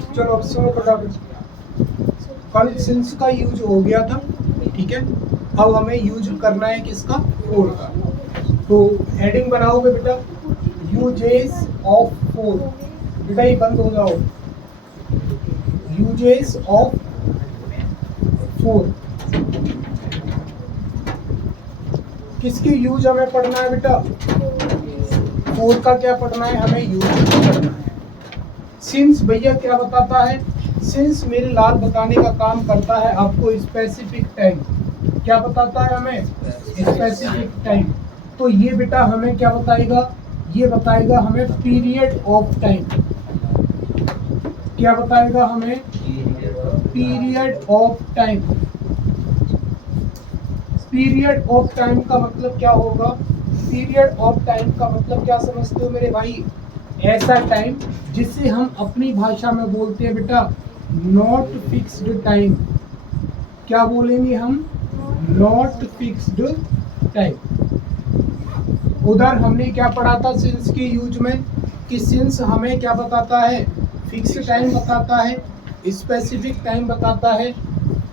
चलो अब सुनो फटाफट। कल सिंस का यूज हो गया था, ठीक है। अब हमें यूज करना है किसका, फोर का। तो हेडिंग बनाओगे बेटा, यूजेस ऑफ फोर। बेटा ये बंद हो जाओ, यूजेस ऑफ फोर। किसकी यूज हमें पढ़ना है बेटा, फोर का क्या पढ़ना है हमें, यूज पढ़ना है। सिंस भैया क्या बताता है, सिंस मेरे लाल बताने का काम करता है आपको स्पेसिफिक टाइम। क्या बताता है हमें, स्पेसिफिक टाइम। तो ये बेटा हमें क्या बताएगा, ये बताएगा हमें पीरियड ऑफ टाइम। क्या बताएगा हमें, period of time. Period of time का मतलब क्या होगा, पीरियड ऑफ टाइम का मतलब क्या समझते हो मेरे भाई, ऐसा टाइम जिसे हम अपनी भाषा में बोलते हैं बेटा नॉट फिक्स्ड टाइम। क्या बोलेंगे हम, नॉट फिक्स्ड टाइम। उधर हमने क्या पढ़ा था सिंस के यूज में, कि सिंस हमें क्या बताता है, फिक्स्ड टाइम बताता है, स्पेसिफिक टाइम बताता है।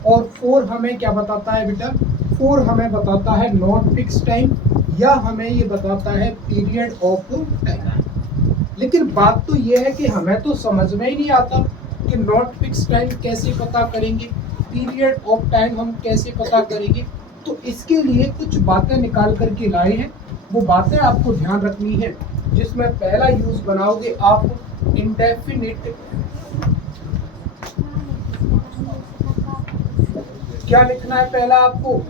और फोर हमें क्या बताता है बेटा, फोर हमें बताता है नॉट फिक्स्ड टाइम, या हमें ये बताता है पीरियड ऑफ टाइम। लेकिन बात तो ये है कि हमें तो समझ में ही नहीं आता कि नॉट फिक्स्ड टाइम कैसे पता करेंगे, पीरियड ऑफ टाइम हम कैसे पता करेंगे। तो इसके लिए कुछ बातें निकाल करके लाए हैं, वो बातें आपको ध्यान रखनी है। जिसमें पहला यूज बनाओगे आप इंडेफिनिट। क्या लिखना है पहला आपको,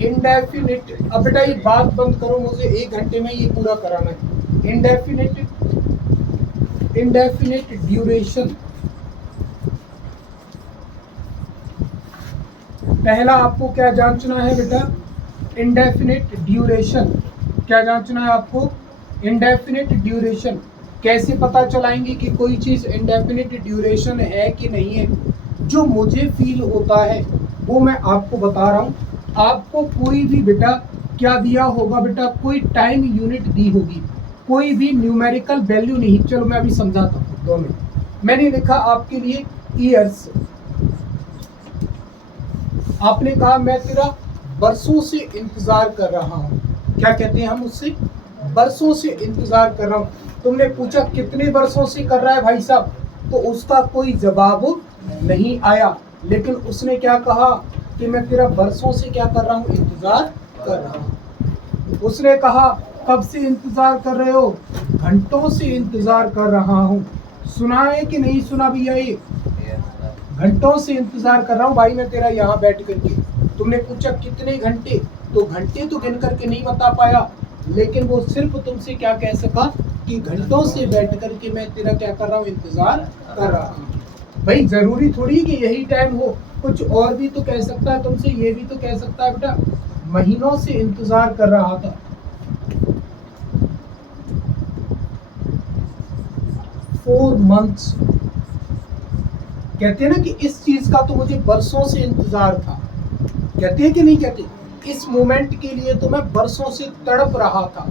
इंडेफिनिट। अब बेटा ये बात बंद करो, मुझे 1 घंटे में ये पूरा कराना है। Indefinite, indefinite duration. पहला आपको क्या जांचना है बेटा, इंडेफिनिट ड्यूरेशन। क्या जांचना है आपको, इंडेफिनिट ड्यूरेशन। कैसे पता चलाएंगे कि कोई चीज इंडेफिनिट ड्यूरेशन है कि नहीं है। जो मुझे फील होता है वो मैं आपको बता रहा हूँ। आपको कोई भी बेटा क्या दिया होगा बेटा, कोई टाइम यूनिट दी होगी, कोई भी न्यूमेरिकल वैल्यू नहीं। चलो मैं अभी समझाता हूँ, 2 मिनट। मैंने लिखा आपके लिए ईयर्स। आपने कहा मैं तेरा बरसों से इंतजार कर रहा हूँ। क्या कहते हैं हम उससे, बरसों से इंतजार कर रहा हूँ। तुमने पूछा कितने बरसों से कर रहा है भाई साहब, तो उसका कोई जवाब नहीं आया। लेकिन उसने क्या कहा कि मैं तेरा बरसों से क्या कर रहा हूँ, इंतजार कर रहा हूँ। उसने कहा कब से इंतजार कर रहे हो, घंटों से इंतजार कर रहा हूँ। सुना है कि नहीं सुना भैया, ये घंटों से इंतजार कर रहा हूँ भाई मैं तेरा यहाँ बैठ करके। तुमने पूछा कितने घंटे, तो घंटे तो गिन करके नहीं बता पाया, लेकिन वो सिर्फ तुमसे क्या कह सका कि घंटों से बैठ करके मैं तेरा क्या कर रहा हूँ, इंतजार कर रहा हूँ। भाई जरूरी थोड़ी कि यही टाइम हो, कुछ और भी तो कह सकता है तुमसे, ये भी तो कह सकता है बेटा महीनों से इंतजार कर रहा था। 4 months। कहते हैं ना कि इस चीज का तो मुझे बरसों से इंतजार था। कहते हैं कि नहीं कहते, इस मोमेंट के लिए तो मैं बरसों से तड़प रहा था।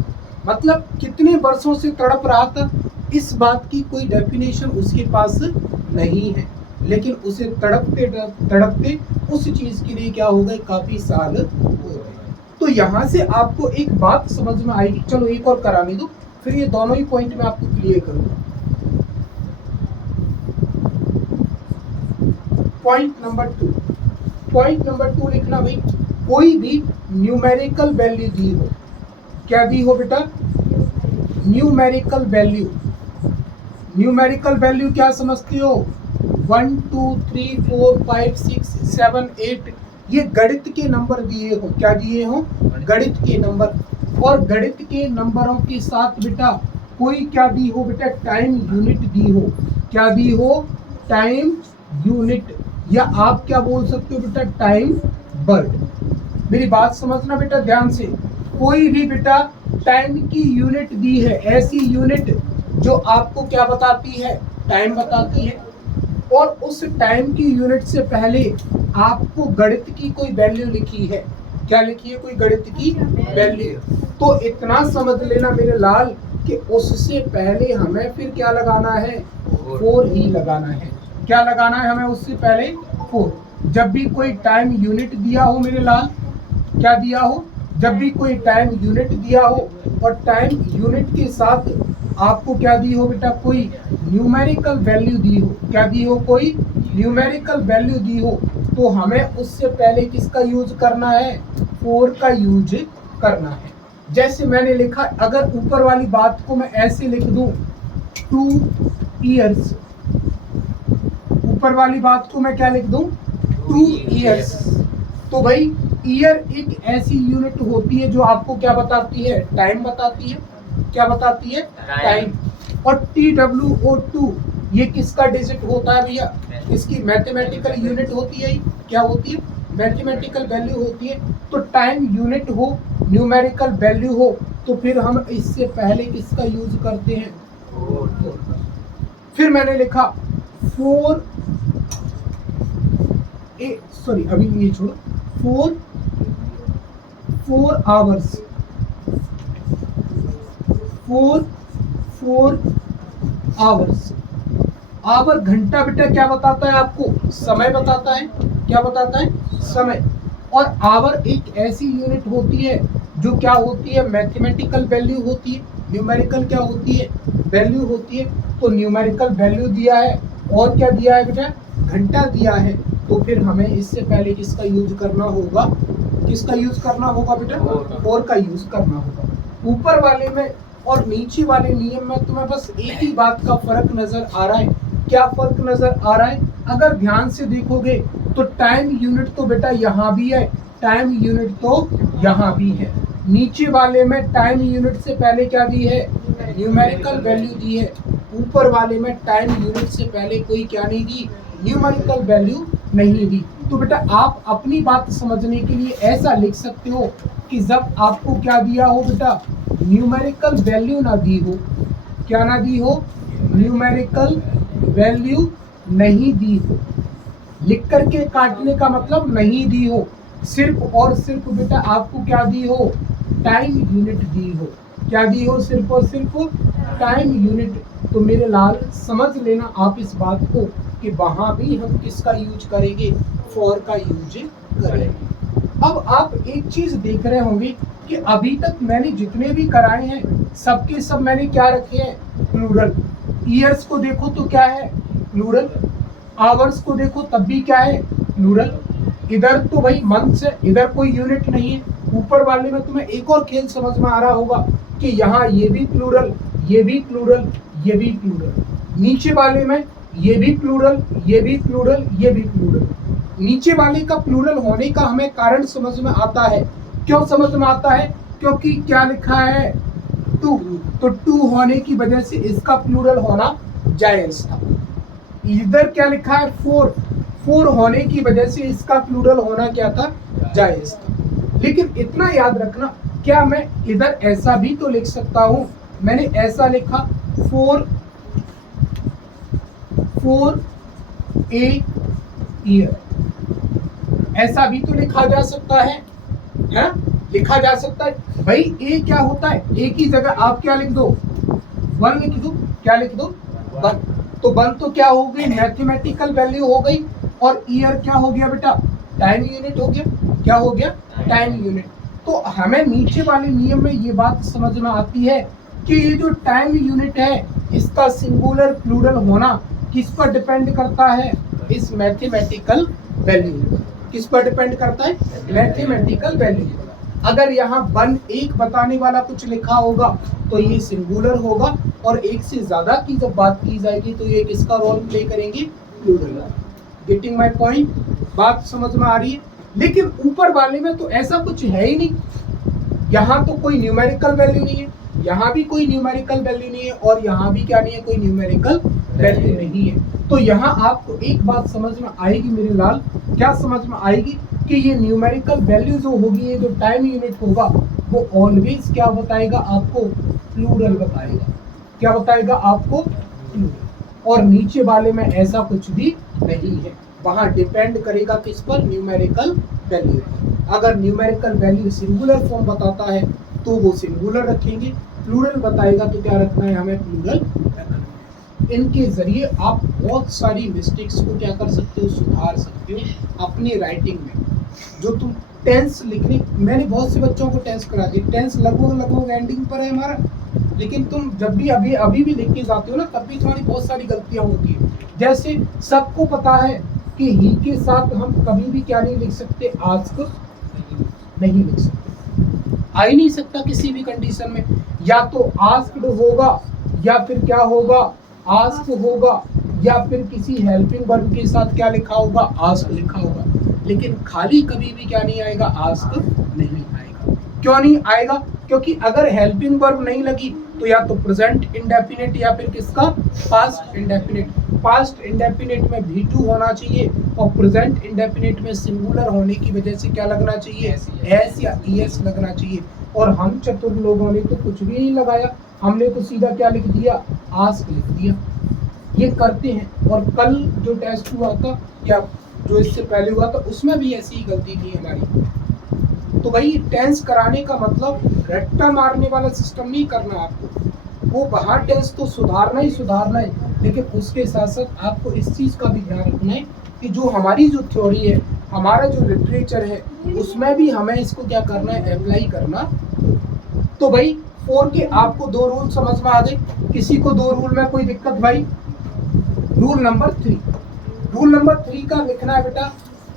मतलब कितने बरसों से तड़प रहा था, इस बात की कोई डेफिनेशन उसके पास नहीं है। लेकिन उसे तड़पते तड़पते उस चीज के लिए क्या हो गए, काफी साल हो गए। तो यहाँ से आपको एक बात समझ में आएगी। चलो एक और कराने दो, फिर ये दोनों ही पॉइंट मैं आपको क्लियर करूंगा। पॉइंट नंबर 2, पॉइंट नंबर 2 लिखना भाई, कोई भी न्यूमेरिकल वैल्यू दी हो। क्या दी हो बेटा, न्यूमेरिकल वैल्यू। न्यूमेरिकल वैल्यू क्या समझती हो, 1 2 3 4 5 6 7 8, ये गणित के नंबर दिए हो। क्या दिए हो, गणित के नंबर। और गणित के नंबरों के साथ बेटा कोई क्या दी हो बेटा, टाइम यूनिट दी हो। क्या दी हो, टाइम यूनिट, या आप क्या बोल सकते हो बेटा, टाइम वर्ड। मेरी बात समझना बेटा ध्यान से। कोई भी बेटा टाइम की यूनिट दी है, ऐसी यूनिट जो आपको क्या बताती है, टाइम बताती है। और उस टाइम की यूनिट से पहले आपको गणित की कोई वैल्यू लिखी है। क्या लिखी है, कोई गणित की वैल्यू। तो इतना समझ लेना मेरे लाल कि उससे पहले हमें फिर क्या लगाना है, 4 ही लगाना है। क्या लगाना है हमें उससे पहले 4। जब भी कोई टाइम यूनिट दिया हो मेरे लाल, क्या दिया हो, जब भी कोई टाइम यूनिट दिया हो और टाइम यूनिट के साथ आपको क्या दी हो बेटा, कोई न्यूमेरिकल वैल्यू दी हो, क्या दी हो, कोई न्यूमेरिकल वैल्यू दी हो, तो हमें उससे पहले किसका यूज करना है, 4 का यूज करना है। जैसे मैंने लिखा, अगर ऊपर वाली बात को मैं ऐसे लिख दूं 2 ईयर्स, ऊपर वाली बात को मैं क्या लिख दूं 2 ईयर्स, तो भाई ईयर एक ऐसी यूनिट होती है जो आपको क्या बताती है, टाइम बताती है। क्या बताती है, टाइम। और TWO2 ये किसका डिजिट होता है भैया, इसकी मैथमेटिकल यूनिट होती है। क्या होती है, मैथमेटिकल वैल्यू होती है। तो टाइम यूनिट हो, न्यूमेरिकल वैल्यू हो, तो फिर हम इससे पहले किसका यूज करते हैं, 4। फिर मैंने लिखा 4 सॉरी अभी ये छोड़ो, 4 आवर्स, 4 आवर्स। आवर घंटा बेटा क्या बताता है आपको, समय बताता है। क्या बताता है, समय। और आवर एक ऐसी यूनिट होती है जो क्या होती है, मैथमेटिकल वैल्यू होती है। न्यूमेरिकल क्या होती है, वैल्यू होती है। तो न्यूमेरिकल वैल्यू दिया है और क्या दिया है बेटा, घंटा दिया है। तो फिर हमें इससे पहले किसका यूज करना होगा, किसका यूज करना होगा बेटा, 4 का यूज करना होगा। ऊपर वाले में और नीचे वाले नियम में तुम्हें बस एक ही बात का फर्क नजर आ रहा है। क्या फर्क नजर आ रहा है, अगर ध्यान से देखोगे तो टाइम यूनिट तो बेटा यहाँ भी है, टाइम यूनिट तो यहाँ भी है। नीचे वाले में टाइम यूनिट से पहले क्या दी है, न्यूमेरिकल वैल्यू दी है। ऊपर वाले में टाइम यूनिट से पहले कोई क्या नहीं दी, न्यूमेरिकल वैल्यू नहीं दी। तो बेटा आप अपनी बात समझने के लिए ऐसा लिख सकते हो कि जब आपको क्या दिया हो बेटा, न्यूमेरिकल वैल्यू ना दी हो, क्या ना दी हो, न्यूमेरिकल वैल्यू नहीं दी हो, लिख करके काटने का मतलब नहीं दी हो, सिर्फ और सिर्फ बेटा आपको क्या दी हो, टाइम यूनिट दी हो। क्या दी हो, सिर्फ और सिर्फ टाइम यूनिट। तो मेरे लाल समझ लेना आप इस बात को कि वहां भी हम किसका यूज करेंगे, 4 का यूज करेंगे। अब आप एक चीज देख रहे होंगे कि अभी तक मैंने जितने भी कराए हैं सबके सब मैंने क्या रखे हैं, प्लूरल। ईयर्स को देखो तो क्या है, प्लूरल। आवर्स को देखो तब भी क्या है, प्लूरल। इधर तो भाई मंथ्स है, इधर कोई यूनिट नहीं है। ऊपर वाले में तुम्हें एक और खेल समझ में आ रहा होगा कि यहाँ ये भी प्लूरल, ये भी प्लूरल, ये भी प्लूरल। नीचे वाले में ये भी प्लूरल, ये भी प्लूरल, ये भी प्लूरल। नीचे वाले का प्लूरल होने का हमें कारण समझ में आता है। क्यों समझ में आता है, क्योंकि क्या लिखा है, 2। तो 2 होने की वजह से इसका प्लूरल होना जायज था। इधर क्या लिखा है, 4 होने की वजह से इसका प्लूरल होना क्या था, जायज था। लेकिन इतना याद रखना, क्या मैं इधर ऐसा भी तो लिख सकता हूं, मैंने ऐसा लिखा 4 ए ईयर, ऐसा भी तो लिखा जा सकता है, लिखा जा सकता है। भाई ए क्या होता है, ए की जगह आप क्या लिख दो, 1 लिख दो। क्या लिख दो, 1। तो 1 तो क्या हो गई, मैथमेटिकल वैल्यू हो गई। और ईयर क्या हो गया बेटा, टाइम यूनिट हो गया। क्या हो गया, टाइम यूनिट। तो हमें नीचे वाले नियम में ये बात समझ में आती है कि ये जो टाइम यूनिट है इसका सिंगुलर प्लूरल होना किस पर डिपेंड करता है, इस मैथमेटिकल वैल्यू। किस पर डिपेंड करता है, मैथमेटिकल वैल्यू। अगर यहाँ 1 एक बताने वाला कुछ लिखा होगा तो ये सिंगुलर होगा, और एक से ज्यादा की जब बात की जाएगी तो ये किसका रोल प्ले करेंगे, प्लूरल। गेटिंग माय पॉइंट, बात समझ में आ रही है। लेकिन ऊपर वाले में तो ऐसा कुछ है ही नहीं, यहाँ तो कोई न्यूमेरिकल वैल्यू नहीं है, यहाँ भी कोई न्यूमेरिकल वैल्यू नहीं है, और यहाँ भी क्या नहीं है, कोई न्यूमेरिकल वैल्यू नहीं है। तो यहाँ आपको एक बात समझ में आएगी मेरे लाल, क्या समझ में आएगी कि ये न्यूमेरिकल वैल्यू जो होगी, ये जो टाइम यूनिट होगा वो ऑलवेज क्या बताएगा आपको, प्लूरल बताएगा। क्या बताएगा आपको, प्लूरल। और नीचे वाले में ऐसा कुछ भी नहीं है, वहां डिपेंड करेगा किस पर, न्यूमेरिकल वैल्यू। अगर न्यूमेरिकल वैल्यू सिंगुलर फॉर्म बताता है तो वो सिंगुलर रखेंगे, प्लूरल बताएगा तो क्या रखना है हमें, प्लूरल रखना है। इनके जरिए आप बहुत सारी मिस्टेक्स को क्या कर सकते हो, सुधार सकते हो अपनी राइटिंग में। जो तुम टेंस लिखने, मैंने बहुत से बच्चों को टेंस करा दी, टेंस लगभग एंडिंग पर है हमारा, लेकिन तुम जब भी अभी भी लिख के जाते हो ना, तब भी तुम्हारी बहुत सारी गलतियां होती है। जैसे सबको पता है कि ही के साथ हम कभी भी क्या नहीं लिख सकते, आस्क नहीं लिख सकते, आ ही नहीं सकता किसी भी कंडीशन में। या तो आस्क्ड होगा या फिर क्या होगा, आस्क होगा, या फिर किसी हेल्पिंग वर्ब के साथ क्या लिखा होगा, आस्क लिखा होगा। लेकिन खाली कभी भी क्या नहीं आएगा, आस्क नहीं आएगा। क्यों नहीं आएगा? क्योंकि अगर हेल्पिंग वर्ब नहीं लगी तो या तो प्रेजेंट इंडेफिनिट या फिर किसका, पास्ट इंडेफिनिट। पास्ट इंडेफिनिट में V2 होना चाहिए और प्रेजेंट इंडेफिनिट में सिंगुलर होने की वजह से क्या लगना चाहिए, एस या ईएस लगना चाहिए। और हम चतुर लोगों ने तो कुछ भी नहीं लगाया, हमने तो सीधा क्या लिख दिया, आस्क लिख दिया। ये करते हैं। और कल जो टेस्ट हुआ था या जो इससे पहले हुआ था उसमें भी ऐसी ही गलती थी हमारी। तो भाई टेंस कराने का मतलब रट्टा मारने वाला सिस्टम नहीं करना आपको, वो बाहर टेंस तो सुधारना ही सुधारना है, लेकिन उसके साथ साथ आपको इस चीज़ का भी ध्यान रखना है कि जो हमारी जो थ्योरी है, हमारा जो लिटरेचर है, उसमें भी हमें इसको क्या करना है, अप्लाई करना। तो भाई 4 के आपको 2 रूल समझ में आ गए, किसी को 2 रूल में कोई दिक्कत भाई? रूल नंबर 3, रूल नंबर 3 का लिखना है बेटा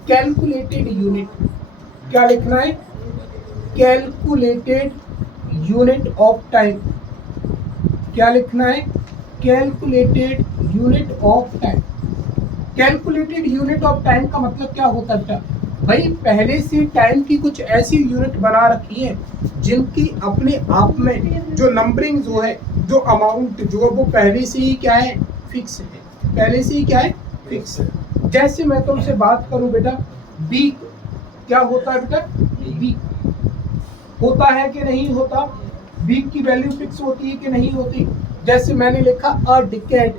कैलकुलेटेड यूनिट। क्या लिखना है? Calculated unit of time. क्या लिखना है? Calculated unit of time. Calculated unit of time का मतलब क्या होता है? भाई पहले से टाइम की कुछ ऐसी यूनिट बना रखी है जिनकी अपने आप में जो नंबरिंग जो है, जो अमाउंट जो है, वो पहले से ही क्या है, फिक्स है। पहले से ही क्या है, फिक्स है। जैसे मैं तुमसे बात करूं बेटा, वीक क्या होता है बेटा, वीक होता है कि नहीं होता? वीक की वैल्यू फिक्स होती है कि नहीं होती? जैसे मैंने लिखा अ डिकेड,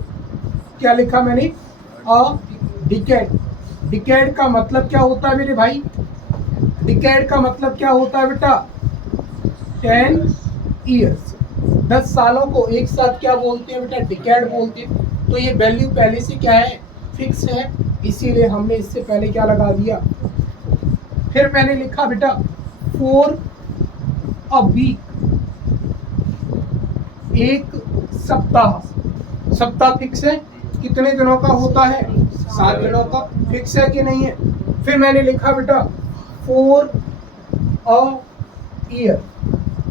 क्या लिखा मैंने, अ डिकेड। डिकेड का मतलब क्या होता है मेरे भाई? डिकेड का मतलब क्या होता है बेटा? 10 ईयर्स, 10 सालों को एक साथ क्या बोलते हैं बेटा, डिकेड बोलते हैं। तो ये वैल्यू पहले से क्या है, फिक्स है, इसीलिए हमने इससे पहले क्या लगा दिया। फिर मैंने लिखा बेटा फॉर अ वीक, एक सप्ताह। सप्ताह फिक्स है, कितने दिनों का होता है, 7 दिनों का। फिक्स है कि नहीं है? फिर मैंने लिखा बेटा for a year.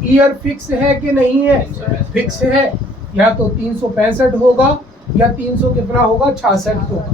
Year fix है कि नहीं है? फिक्स है, या तो 365 होगा या 300 कितना होगा, 66 होगा।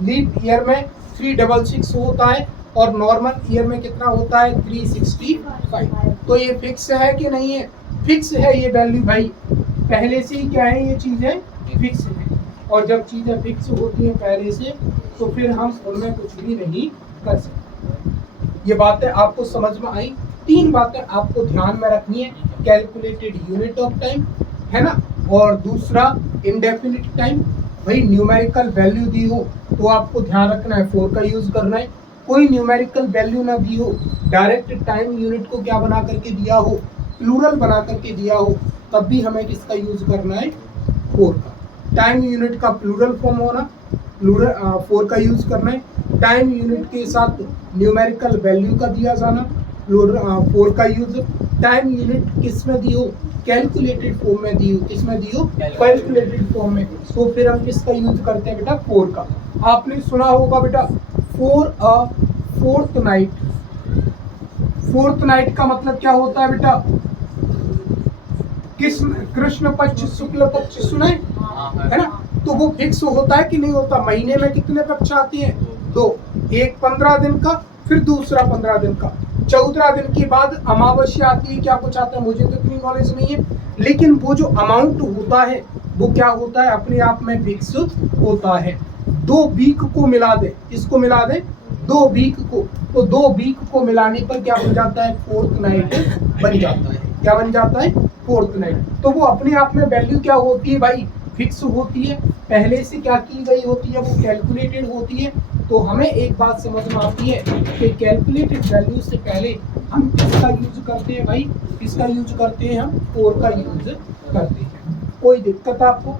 लीप ईयर में 366 होता है और नॉर्मल ईयर में कितना होता है, 365। तो ये फिक्स है कि नहीं है? फिक्स है ये वैल्यू भाई, पहले से ही क्या है, ये चीज़ें फिक्स है। और जब चीज़ें फिक्स होती हैं पहले से, तो फिर हम उनमें कुछ भी नहीं कर सकते। ये बातें आपको समझ में आई? 3 बातें आपको ध्यान में रखनी है, कैलकुलेटेड यूनिट ऑफ टाइम है ना, और दूसरा इंडेफिनिट टाइम। भाई न्यूमेरिकल वैल्यू दी हो तो आपको ध्यान रखना है 4 का यूज करना है। कोई न्यूमेरिकल वैल्यू ना दी हो, डायरेक्ट टाइम यूनिट को क्या बना करके दिया हो, प्लूरल बना करके दिया हो, तब भी हमें किसका यूज करना है, 4 का। टाइम यूनिट का प्लूरल फॉर्म होना, प्लूरल 4 का यूज करना है। टाइम यूनिट के साथ न्यूमेरिकल वैल्यू का दिया जाना, 4 का यूज। टाइम यूनिट किस में दी हो, कैलकुलेटेड फॉर्म में दी हो, किस में दी हो, कैलकुलेटेड फॉर्म में, तो फिर हम किसका यूज करते हैं बेटा, 4 का। आपने सुना होगा बेटा for a fourth night. Fourth night का मतलब क्या होता है बेटा, किस कृष्ण पक्ष शुक्ल पक्ष सुना है ना? तो वो फिक्स होता है कि नहीं होता? महीने में कितने पक्ष आते हैं, 2, एक 15 दिन का, फिर दूसरा 15 दिन का। 14 दिन के बाद अमावस्या आती है, क्या कुछ आता है मुझे तो इतनी नॉलेज नहीं है, लेकिन वो जो अमाउंट होता है वो क्या होता है, अपने आप में फिक्स होता है। 2 वीक को मिला दे, इसको मिला दे 2 वीक को, तो 2 वीक को मिलाने पर क्या बन जाता है, फोर्थ नाइट बन जाता है। क्या बन जाता है, फोर्थ नाइट। तो वो अपने आप में वैल्यू क्या होती है भाई, फिक्स होती है, पहले से क्या की गई होती है, वो कैलकुलेटेड होती है। तो हमें एक बात समझ में आती है कि कैलकुलेटेड वैल्यू से पहले हम किसका यूज करते हैं भाई, किसका यूज करते हैं हम, 4 का यूज करते हैं। कोई दिक्कत आपको?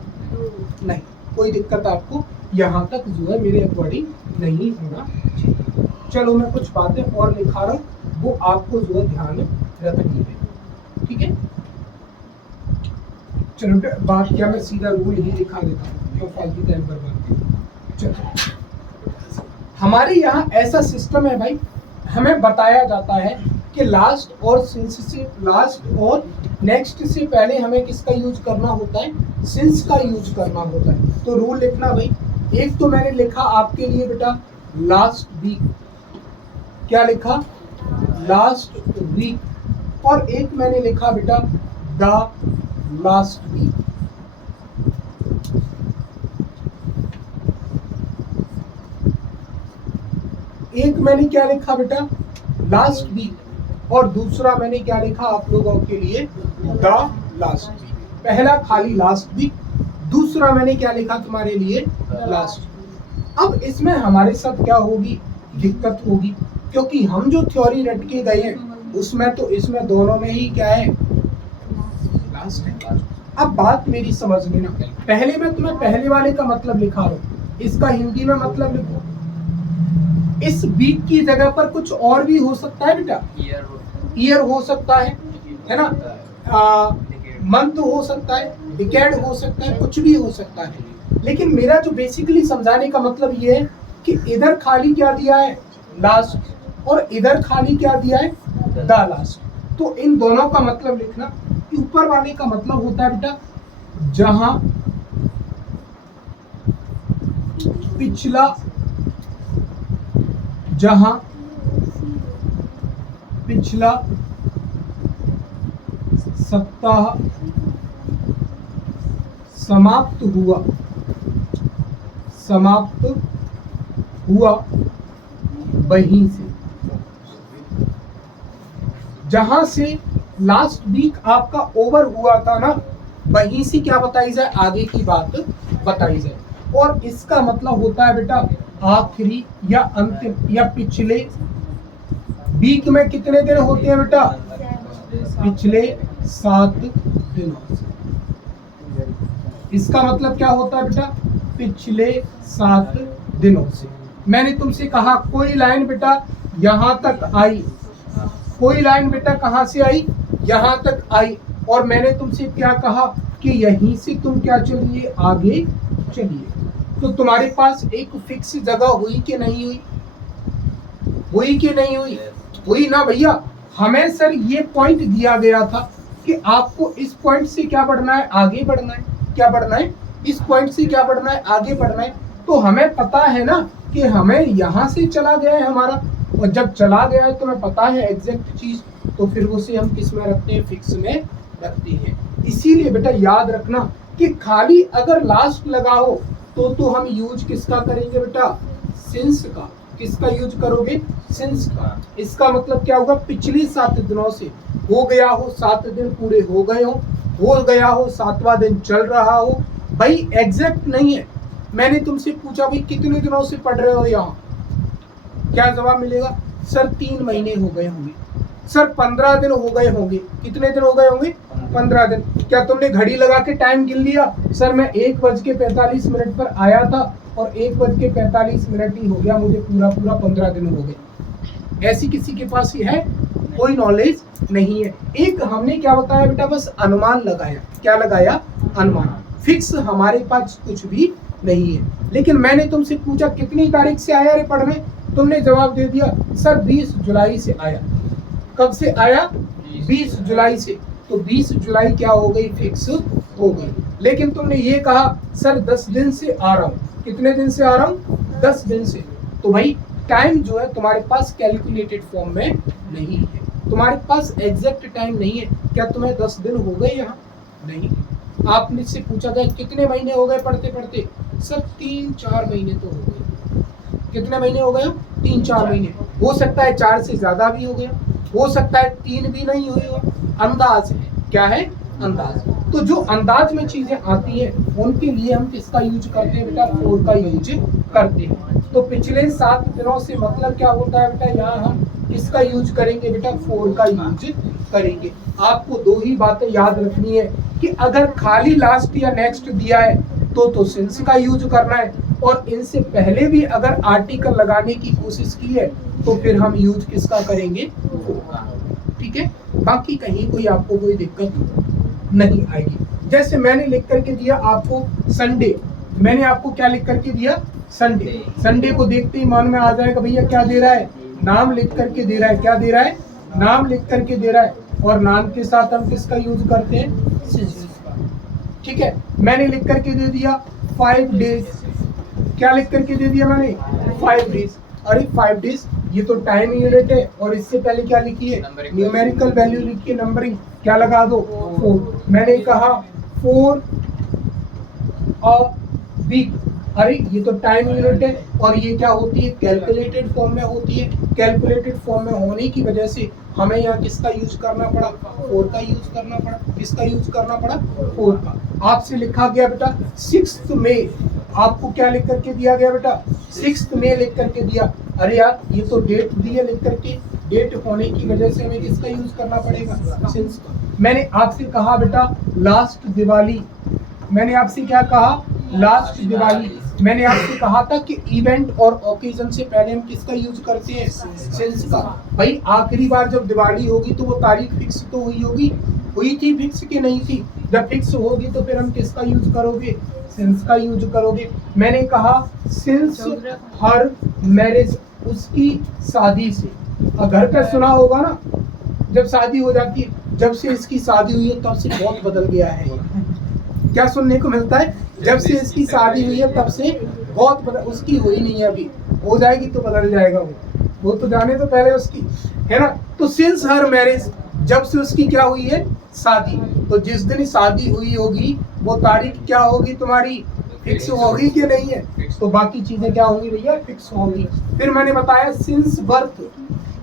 नहीं, कोई दिक्कत आपको यहाँ तक जो है मेरे अकॉर्डिंग नहीं होना चाहिए। चलो मैं कुछ बातें और लिखा रहा हूँ, वो आपको जो है ध्यान रखनी है, ठीक है। चलो बात क्या, मैं सीधा रूल ही लिखा देता हूँ, क्यों फालतू टाइम बर्बाद। चलो हमारे यहाँ ऐसा सिस्टम है भाई, हमें बताया जाता है कि लास्ट और सिंस से, लास्ट और नेक्स्ट से पहले हमें किसका यूज करना होता है, सिंस का यूज करना होता है। तो रूल लिखना भाई, एक तो मैंने लिखा आपके लिए बेटा लास्ट वीक, क्या लिखा, लास्ट वीक, और एक मैंने लिखा बेटा द लास्ट वीक। एक मैंने क्या लिखा बेटा लास्ट वीक, और दूसरा मैंने क्या लिखा आप लोगों के लिए द लास्ट वीक। पहला खाली लास्ट वीक, दूसरा मैंने क्या लिखा तुम्हारे लिए लास्ट। अब इसमें हमारे साथ क्या होगी, दिक्कत होगी, क्योंकि हम जो थ्योरी रट के गए हैं उसमें तो इसमें दोनों में ही क्या है, लास्ट है। अब बात मेरी समझ में ना, पहले मैं तुम्हें पहले वाले का मतलब लिखा रहा हूं, इसका हिंदी में मतलब लिखो। इस वीक की जगह पर कुछ और भी हो सकता है बेटा, ईयर हो सकता है ना, मंथ हो सकता है, डिकेड हो सकता है, कुछ भी हो सकता है। लेकिन मेरा जो बेसिकली समझाने का मतलब ये है कि इधर खाली क्या दिया है, लास्ट, और इधर खाली क्या दिया है, द लास्ट। तो इन दोनों का मतलब लिखना। ऊपर वाले का मतलब होता है बेटा जहां पिछला, जहां पिछला सप्ताह समाप्त हुआ, समाप्त हुआ वहीं से, जहां से लास्ट वीक आपका ओवर हुआ था ना, वहीं से क्या बताई जाए, आगे की बात बताई जाए। और इसका मतलब होता है बेटा आखिरी या अंतिम या पिछले। वीक में कितने दिन होते हैं बेटा, पिछले 7 दिनों से। इसका मतलब क्या होता है बेटा, पिछले 7 दिनों से। मैंने तुमसे कहा कोई लाइन बेटा यहां तक आई, कोई लाइन बेटा कहां से आई, यहां तक आई, और मैंने तुमसे क्या कहा कि यहीं से तुम क्या चलिए, आगे चलिए। तो तुम्हारे पास एक फिक्स जगह हुई कि नहीं हुई, हुई कि नहीं हुई, हुई ना भैया। हमें सर ये पॉइंट दिया गया था कि आपको इस पॉइंट से क्या बढ़ना है, आगे बढ़ना है, क्या बढ़ना है, इस पॉइंट से क्या बढ़ना है, आगे बढ़ना है। तो हमें पता है ना कि हमें यहां से चला गया है हमारा, और जब चला गया है तो हमें पता है एग्जैक्ट चीज, तो फिर उसे हम किस में रखते हैं, फिक्स में रखते हैं। इसीलिए बेटा याद रखना कि खाली अगर लास्ट लगा हो तो हम यूज किसका करेंगे बेटा, सिंस का। किसका यूज करोगे, सिंस का। इसका मतलब क्या होगा, पिछले 7 दिनों से हो गया हो, 7 दिन पूरे हो गए हो गया हो, 7वां दिन चल रहा हो। भाई एग्जैक्ट नहीं है, मैंने तुमसे पूछा भाई कितने दिनों से पढ़ रहे हो यहाँ, क्या जवाब मिलेगा, सर 3 महीने हो गए होंगे, सर 15 दिन हो गए होंगे। कितने दिन हो गए होंगे, 15 दिन। क्या तुमने घड़ी लगा के टाइम गिन लिया, सर मैं 1:45 पर आया था और 1:45 ही हो गया, मुझे पूरा 15 दिन हो गए। ऐसी किसी के पास ही है, कोई नॉलेज नहीं है। एक हमने क्या बताया बेटा, बस अनुमान लगाया। क्या लगाया, अनुमान। फिक्स हमारे पास कुछ भी नहीं है। लेकिन मैंने तुमसे पूछा कितनी तारीख से आया रे पढ़ने, तुमने जवाब दे दिया सर 20 जुलाई से आया। कब से आया, 20 जुलाई से। तो 20 जुलाई क्या हो गई, फिक्स हो गई। लेकिन तुमने ये कहा सर 10 दिन से आ रहा हूँ। कितने दिन से आ रहा हूँ, 10 दिन से। तो भाई टाइम जो है तुम्हारे पास कैलकुलेटेड फॉर्म में नहीं है, तुम्हारे पास एग्जैक्ट टाइम नहीं है। क्या तुम्हें 10 दिन हो गए यहाँ, नहीं। आपने से पूछा गया कितने महीने हो गए पढ़ते पढ़ते, सर 3-4 महीने तो हो गए। कितने महीने हो गए, 3-4 महीने। हो सकता है 4 से ज्यादा भी हो गया, हो सकता है 3 भी नहीं हुई हो। अंदाज है, क्या है, अंदाज। तो जो अंदाज में चीजें आती है उनके लिए हम किसका यूज करते हैं बेटा, 4 का यूज करते हैं। तो पिछले 7 दिनों से मतलब क्या होता है बेटा, यहाँ हम किसका यूज करेंगे बेटा, 4 का यूज करेंगे। आपको 2 ही बातें याद रखनी है कि अगर खाली लास्ट या नेक्स्ट दिया है तो सिंस का यूज करना है, और इनसे पहले भी अगर आर्टिकल लगाने की कोशिश की है तो फिर हम यूज किसका करेंगे, ठीक है। बाकी कहीं कोई आपको कोई दिक्कत नहीं आएगी। जैसे मैंने लिख करके दिया आपको संडे, मैंने आपको क्या लिख करके दिया, संडे। संडे को देखते ही मन में आ जाएगा भैया क्या दे रहा है, नाम लिख करके दे रहा है, क्या दे रहा है, नाम लिख करके दे रहा है, और नाम के साथ हम किसका यूज करते हैं, सिंस का, ठीक है। मैंने लिख करके दे दिया 5 डेज, क्या लिख करके दे दिया मैंने, 5 डेज। अरे 5 डेज ये तो टाइम यूनिट है, और इससे पहले क्या लिखिए, न्यूमेरिकल वैल्यू लिखिए, नंबरिंग क्या लगा दो, 4। मैंने कहा 4 अ वीक, अरे ये तो टाइम यूनिट है, और ये क्या होती है, कैलकुलेटेड फॉर्म में होती है। कैलकुलेटेड फॉर्म में होने की वजह से हमें यहाँ किसका यूज करना पड़ा, 4 का यूज करना पड़ा। किसका यूज करना पड़ा, 4 का। आपसे लिखा गया बेटा 6 मई, आपको क्या लिख करके दिया गया बेटा, 6 मई लिख करके दिया। अरे यार ये तो डेट दी है लिख करके, डेट होने की वजह से हमें किसका यूज करना पड़ेगा, सिंस का। मैंने आपसे कहा बेटा लास्ट दिवाली, मैंने आपसे क्या कहा, लास्ट दिवाली। मैंने आपसे कहा था कि इवेंट और ओकेजन से पहले हम किसका यूज करते हैं, सिंस का। भाई आखिरी बार जब दिवाली होगी तो वो तारीख फिक्स तो हुई होगी, हुई थी फिक्स की नहीं थी, जब फिक्स होगी तो फिर हम किसका यूज करोगे, सिंस का यूज करोगे। मैंने कहा सिंस हर मैरिज, उसकी शादी से। घर पे सुना होगा ना, जब शादी हो जाती है, जब से इसकी शादी हुई है तब से बहुत बदल गया है। क्या सुनने को मिलता है, जब से इसकी शादी हुई है तब से बहुत बदल, उसकी हुई नहीं है अभी, हो जाएगी तो बदल जाएगा वो तो जाने तो पहले उसकी, है ना। तो सिंस हर मैरिज, जब से उसकी क्या हुई है, शादी, तो जिस दिन शादी हुई होगी वो तारीख क्या होगी तुम्हारी, फिक्स होगी कि नहीं है, तो बाकी चीजें क्या होंगी भैया, फिक्स होंगी। फिर मैंने बताया सिंस बर्थ,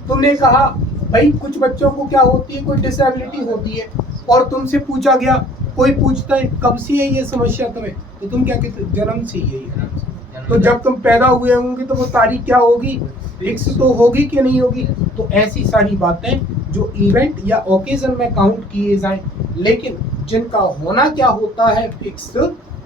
तुमने कहा भाई कुछ बच्चों को क्या होती है, कोई डिसेबिलिटी होती है, और तुमसे पूछा गया, कोई पूछता है कब से है ये समस्या तुम्हें, तो तुम क्या कहते, जन्म से ही है। तो जब तुम पैदा हुए होंगे तो वो तारीख क्या होगी, फिक्स तो होगी कि नहीं होगी। तो ऐसी सारी बातें जो इवेंट या ओकेजन में काउंट किए जाएं, लेकिन जिनका होना क्या होता है, फिक्स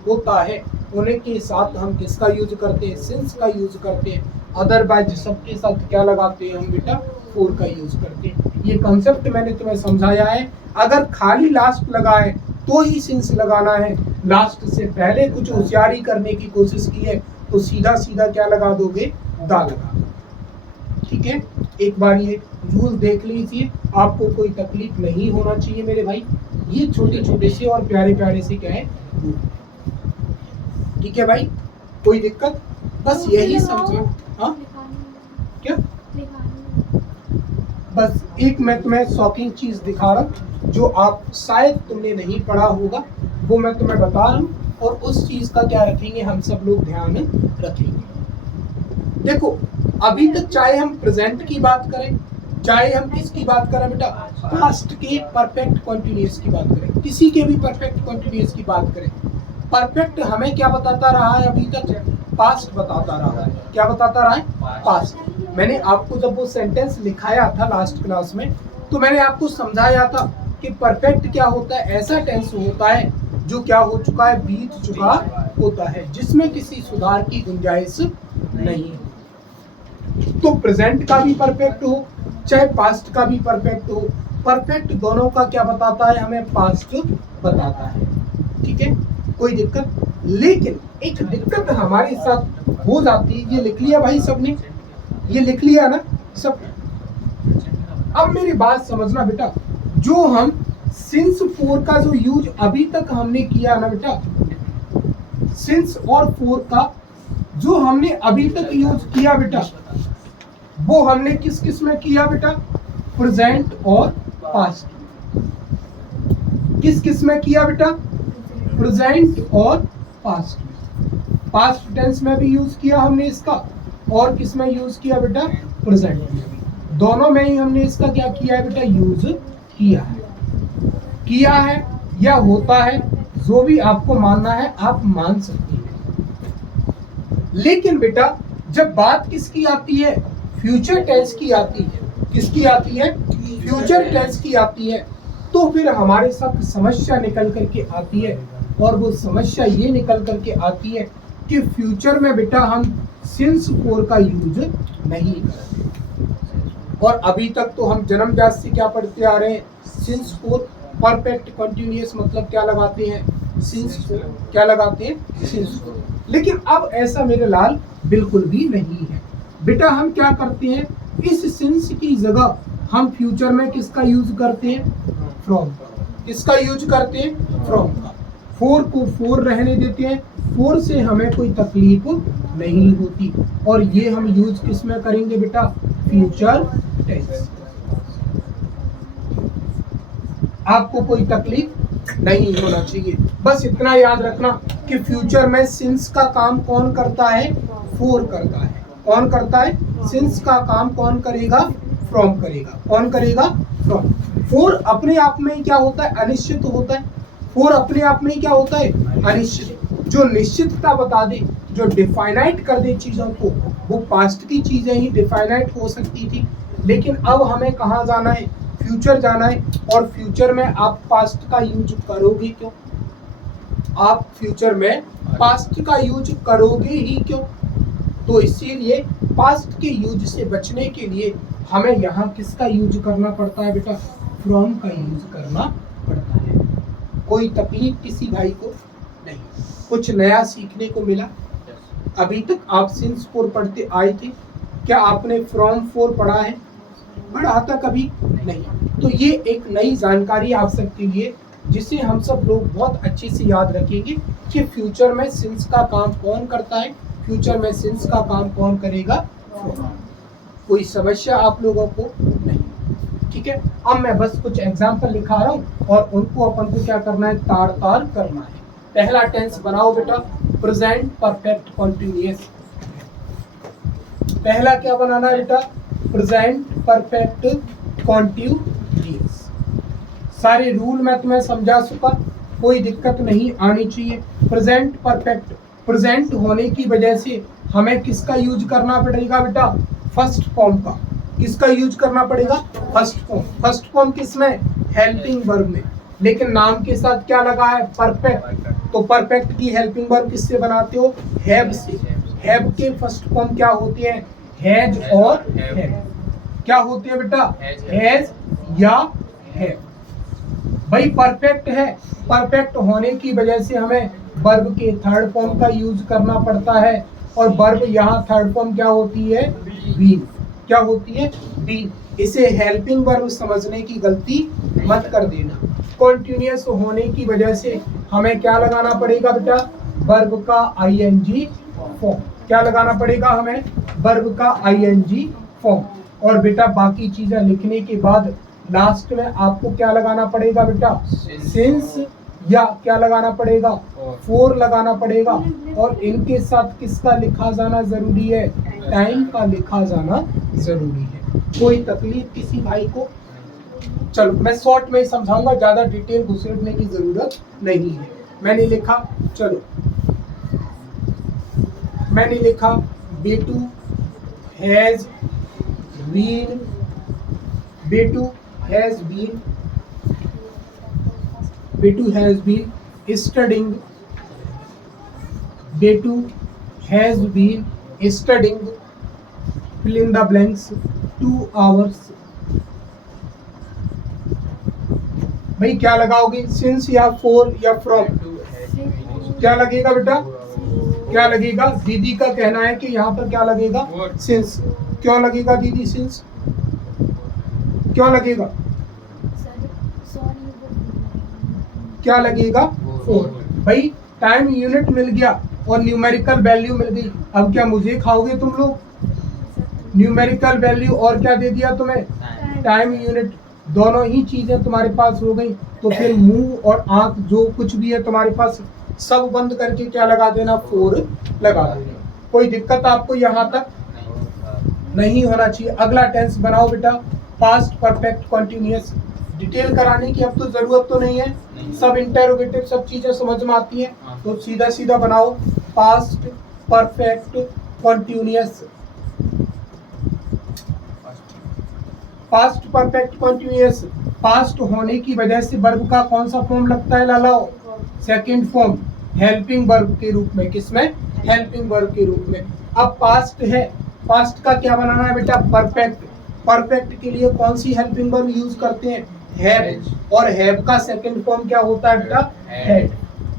होता है, उन्हीं के साथ हम किसका यूज करते हैं, सिंस का यूज करते हैं। अदरवाइज सबके साथ क्या लगाते हैं हम बेटा, 4 का यूज करते हैं। ये कॉन्सेप्ट मैंने तुम्हें समझाया है। अगर खाली लास्ट लगा है तो ही सिंस लगाना है, लास्ट से पहले कुछ होशियारी करने की कोशिश की है तो सीधा सीधा क्या लगा दोगे, दा लगा दो, ठीक है। एक बार ये रूल देख लीजिए, आपको कोई तकलीफ नहीं होना चाहिए मेरे भाई। ये छोटे छोटे से और प्यारे प्यारे से क्या है, ठीक है भाई, कोई दिक्कत, बस यही समझो। हाँ क्या, बस एक मैं तुम्हें शॉकिंग चीज दिखा रहा हूँ जो आप शायद तुमने नहीं पढ़ा होगा, वो मैं तुम्हें बता रहा हूँ, और उस चीज का क्या रखेंगे हम सब लोग ध्यान रखेंगे। देखो अभी तक चाहे हम प्रेजेंट की बात करें, चाहे हम किसकी बात करें बेटा, पास्ट के परफेक्ट कंटिन्यूअस की बात करें, किसी के भी परफेक्ट कंटिन्यूअस की बात करें, परफेक्ट हमें क्या बताता रहा है अभी तक, पास्ट बताता रहा है। क्या बताता रहा है, पास्ट। मैंने आपको जब वो सेंटेंस लिखाया था लास्ट क्लास में, तो मैंने आपको समझाया था कि परफेक्ट क्या होता है, ऐसा टेंस होता है जो क्या हो चुका है, बीत चुका होता है, जिसमें किसी सुधार की गुंजाइश नहीं है। तो प्रेजेंट का भी परफेक्ट हो चाहे पास्ट का भी परफेक्ट हो, परफेक्ट दोनों का क्या बताता है, हमें पास्ट बताता है, ठीक है, कोई दिक्कत। लेकिन एक दिक्कत हमारे साथ हो जाती है, ये लिख लिया भाई सबने, ये लिख लिया ना सब। अब मेरी बात समझना बेटा, जो हम सिंस 4 का जो यूज अभी तक हमने किया ना बेटा, सिंस और 4 का जो हमने अभी तक यूज किया बेटा, वो हमने किस किस में किया बेटा, प्रेजेंट और पास्ट। किस किस में किया बेटा, प्रेजेंट और पास्ट। पास्ट टेंस में भी यूज किया हमने इसका, और किस में यूज किया बेटा, प्रेजेंट में भी। दोनों में ही हमने इसका क्या किया है बेटा, यूज किया है या होता है, जो भी आपको मानना है आप मान सकते हैं। लेकिन बेटा जब बात किसकी आती है, फ्यूचर टेंस की आती है, किसकी आती है, फ्यूचर टेंस की आती है, तो फिर हमारे साथ समस्या निकल करके आती है। और वो समस्या ये निकल करके आती है कि फ्यूचर में बेटा हम सिंस फोर का यूज नहीं करेंगे। और अभी तक तो हम जन्मजात से क्या पढ़ते आ रहे हैं, सिंस फोर परफेक्ट कंटिन्यूअस मतलब क्या लगाते हैं, सिंस फोर, क्या लगाते हैं, सिंस फोर। लेकिन अब ऐसा मेरे लाल बिल्कुल भी नहीं है बेटा। हम क्या करते हैं, इस सिंस की जगह हम फ्यूचर में किसका यूज करते हैं, फ्रॉम का। किसका यूज करते हैं, फ्रॉम का। फोर को फोर रहने देते हैं, फोर से हमें कोई तकलीफ नहीं होती। और ये हम यूज किस में करेंगे बेटा, फ्यूचर टेंस। आपको कोई तकलीफ नहीं होना चाहिए। बस इतना याद रखना कि फ्यूचर में सिंस का काम कौन करता है, फोर करता है। कौन करता है, सिंस का काम कौन करेगा, फ्रॉम करेगा। कौन करेगा, फ्रॉम। फोर अपने आप में ही क्या होता है, अनिश्चित होता है। फोर अपने आप में ही क्या होता है, अनिश्चित। जो निश्चितता बता दे, जो डिफाइनाइट कर दे चीजों को, वो पास्ट की चीजें ही डिफाइनाइट हो सकती थी। लेकिन अब हमें कहाँ जाना है, फ्यूचर जाना है। और फ्यूचर में आप पास्ट का यूज करोगे क्यों, आप फ्यूचर में पास्ट का यूज करोगे ही क्यों। तो इसीलिए पास्ट के यूज से बचने के लिए हमें यहाँ किसका यूज करना पड़ता है बेटा, फ्रॉम का यूज करना पड़ता है। कोई तकलीफ किसी भाई को नहीं, कुछ नया सीखने को मिला। अभी तक आप सिंस फोर पढ़ते आए थे, क्या आपने फ्रॉम फोर पढ़ा है, पढ़ा था कभी नहीं। तो ये एक नई जानकारी आप सबके लिए, जिसे हम सब लोग बहुत अच्छे से याद रखेंगे कि फ्यूचर में सिंस का काम कौन करता है, फ्यूचर में सिंस का काम कौन करेगा, कोई समस्या आप लोगों को नहीं। ठीक है, अब मैं बस कुछ एग्जाम्पल लिखा रहा हूँ और उनको अपन को क्या करना है, तार तार करना है। पहला टेंस बनाओ बेटा, प्रेजेंट परफेक्ट कंटिन्यूअस। पहला क्या बनाना है बेटा, प्रेजेंट परफेक्ट कंटिन्यूअस। सारे रूल मैं तुम्हें समझा चुका, कोई दिक्कत नहीं आनी चाहिए। प्रेजेंट परफेक्ट, प्रेजेंट होने की वजह से हमें किसका यूज करना पड़ेगा बेटा, फर्स्ट फॉर्म का। किसका यूज करना पड़ेगा, फर्स्ट फॉर्म। फर्स्ट फॉर्म किसमें, हेल्पिंग वर्ब में। लेकिन नाम के साथ क्या लगा है, परफेक्ट। तो परफेक्ट की हेल्पिंग वर्ब किससे बनाते हो, हैव से। हैव के फर्स्ट फॉर्म क्या होती है, हैज और हैव। क्या होती है बेटा, हैज या हैव। भाई परफेक्ट है, परफेक्ट होने की वजह से हमें वर्ब के थर्ड फॉर्म का यूज करना पड़ता है। और वर्ब यहाँ थर्ड फॉर्म क्या होती है, बीन। क्या होती है, बीन। इसे हेल्पिंग वर्ब समझने की गलती मत कर देना। कॉन्टिन्यूअस होने की वजह से हमें क्या लगाना पड़ेगा बेटा, वर्ब का आईएनजी फॉर्म। क्या लगाना पड़ेगा हमें, वर्ब का आईएनजी फॉर्म। और बेटा बाकी चीजें लिखने के बाद लास्ट में आपको क्या लगाना पड़ेगा बेटा, सिंस या क्या लगाना पड़ेगा, फोर लगाना पड़ेगा। और इनके साथ किसका लिखा जाना जरूरी है, टाइम का लिखा जाना जरूरी है। कोई तकलीफ किसी भाई को, चलो मैं शॉर्ट में ही समझाऊंगा, ज्यादा डिटेल घुसेड़ने की जरूरत नहीं है। मैंने लिखा, चलो मैंने लिखा, Betu has been, Betu has been, Betu has been studying, Betu has been studying fill in the blanks 2 hours। भाई क्या लगाओगे, सिंस या फोर या फ्रॉम, क्या लगेगा बेटा, क्या लगेगा। दीदी का कहना है कि यहाँ पर क्या लगेगा, सिंस। क्यों लगेगा दीदी सिंस, क्यों लगेगा, क्या लगेगा, फोर। भाई टाइम यूनिट मिल गया और न्यूमेरिकल वैल्यू मिल गई। अब क्या मुझे खाओगे तुम लोग, न्यूमेरिकल वैल्यू और क्या दे दिया तुम्हें, टाइम यूनिट। दोनों ही चीजें तुम्हारे पास हो गई। तो फिर मुंह और आंख जो कुछ भी है तुम्हारे पास सब बंद करके क्या लगा देना, फोर लगा देना। कोई दिक्कत आपको यहाँ तक नहीं होना चाहिए। अगला टेंस बनाओ बेटा, पास्ट परफेक्ट कंटिन्यूअस। डिटेल कराने की अब तो जरूरत तो नहीं है, सब इंटेरोगेटिव सब चीजें समझ में आती हैं। तो सीधा सीधा बनाओ, past perfect continuous. Past perfect continuous, past होने की वजह से वर्ब का कौन सा फॉर्म लगता है लालाओ, सेकंड फॉर्म हेल्पिंग वर्ब के रूप में, किसमें? हेल्पिंग वर्ब के रूप में। अब पास्ट है, पास्ट का क्या बनाना है बेटा? परफेक्ट। परफेक्ट के लिए कौन सी हेल्पिंग वर्ब यूज करते हैं? हैव। और हैव का सेकंड फॉर्म क्या होता है बेटा? हैड।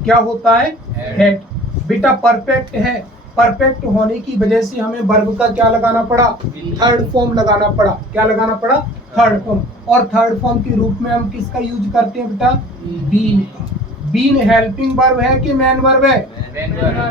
क्या होता है? हैड। बेटा परफेक्ट है, परफेक्ट होने की वजह से हमें वर्ब का क्या लगाना पड़ा? थर्ड फॉर्म लगाना पड़ा। क्या लगाना पड़ा? Third form. और थर्ड फॉर्म के रूप में हम किसका यूज करते हैं बेटा? बीन। बीन हेल्पिंग वर्ब है कि मैन वर्ब है?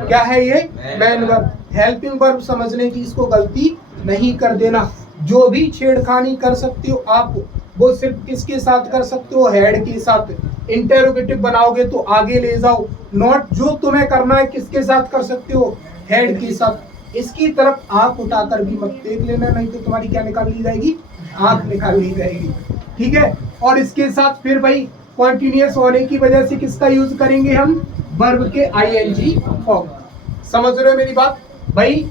क्या है ये? Man verb. हेल्पिंग वर्ब समझने की इसको गलती नहीं कर देना। जो भी छेड़खानी कर सकते हो आप, वो सिर्फ किसके साथ कर सकते हो? हेड के साथ। इंटेरोगेटिव बनाओगे तो आगे ले जाओ, नॉट जो तुम्हें करना है किसके साथ कर सकते हो? हेड के साथ। इसकी तरफ आंख उठाकर भी मत देख लेना, नहीं तो तुम्हारी क्या निकाल ली जाएगी? आंख निकाल ली जाएगी। ठीक है। और इसके साथ फिर भाई कॉन्टिन्यूअस होने की वजह से किसका यूज करेंगे हम? वर्ब के आईएनजी फॉर्म। समझ रहे हो मेरी बात? भाई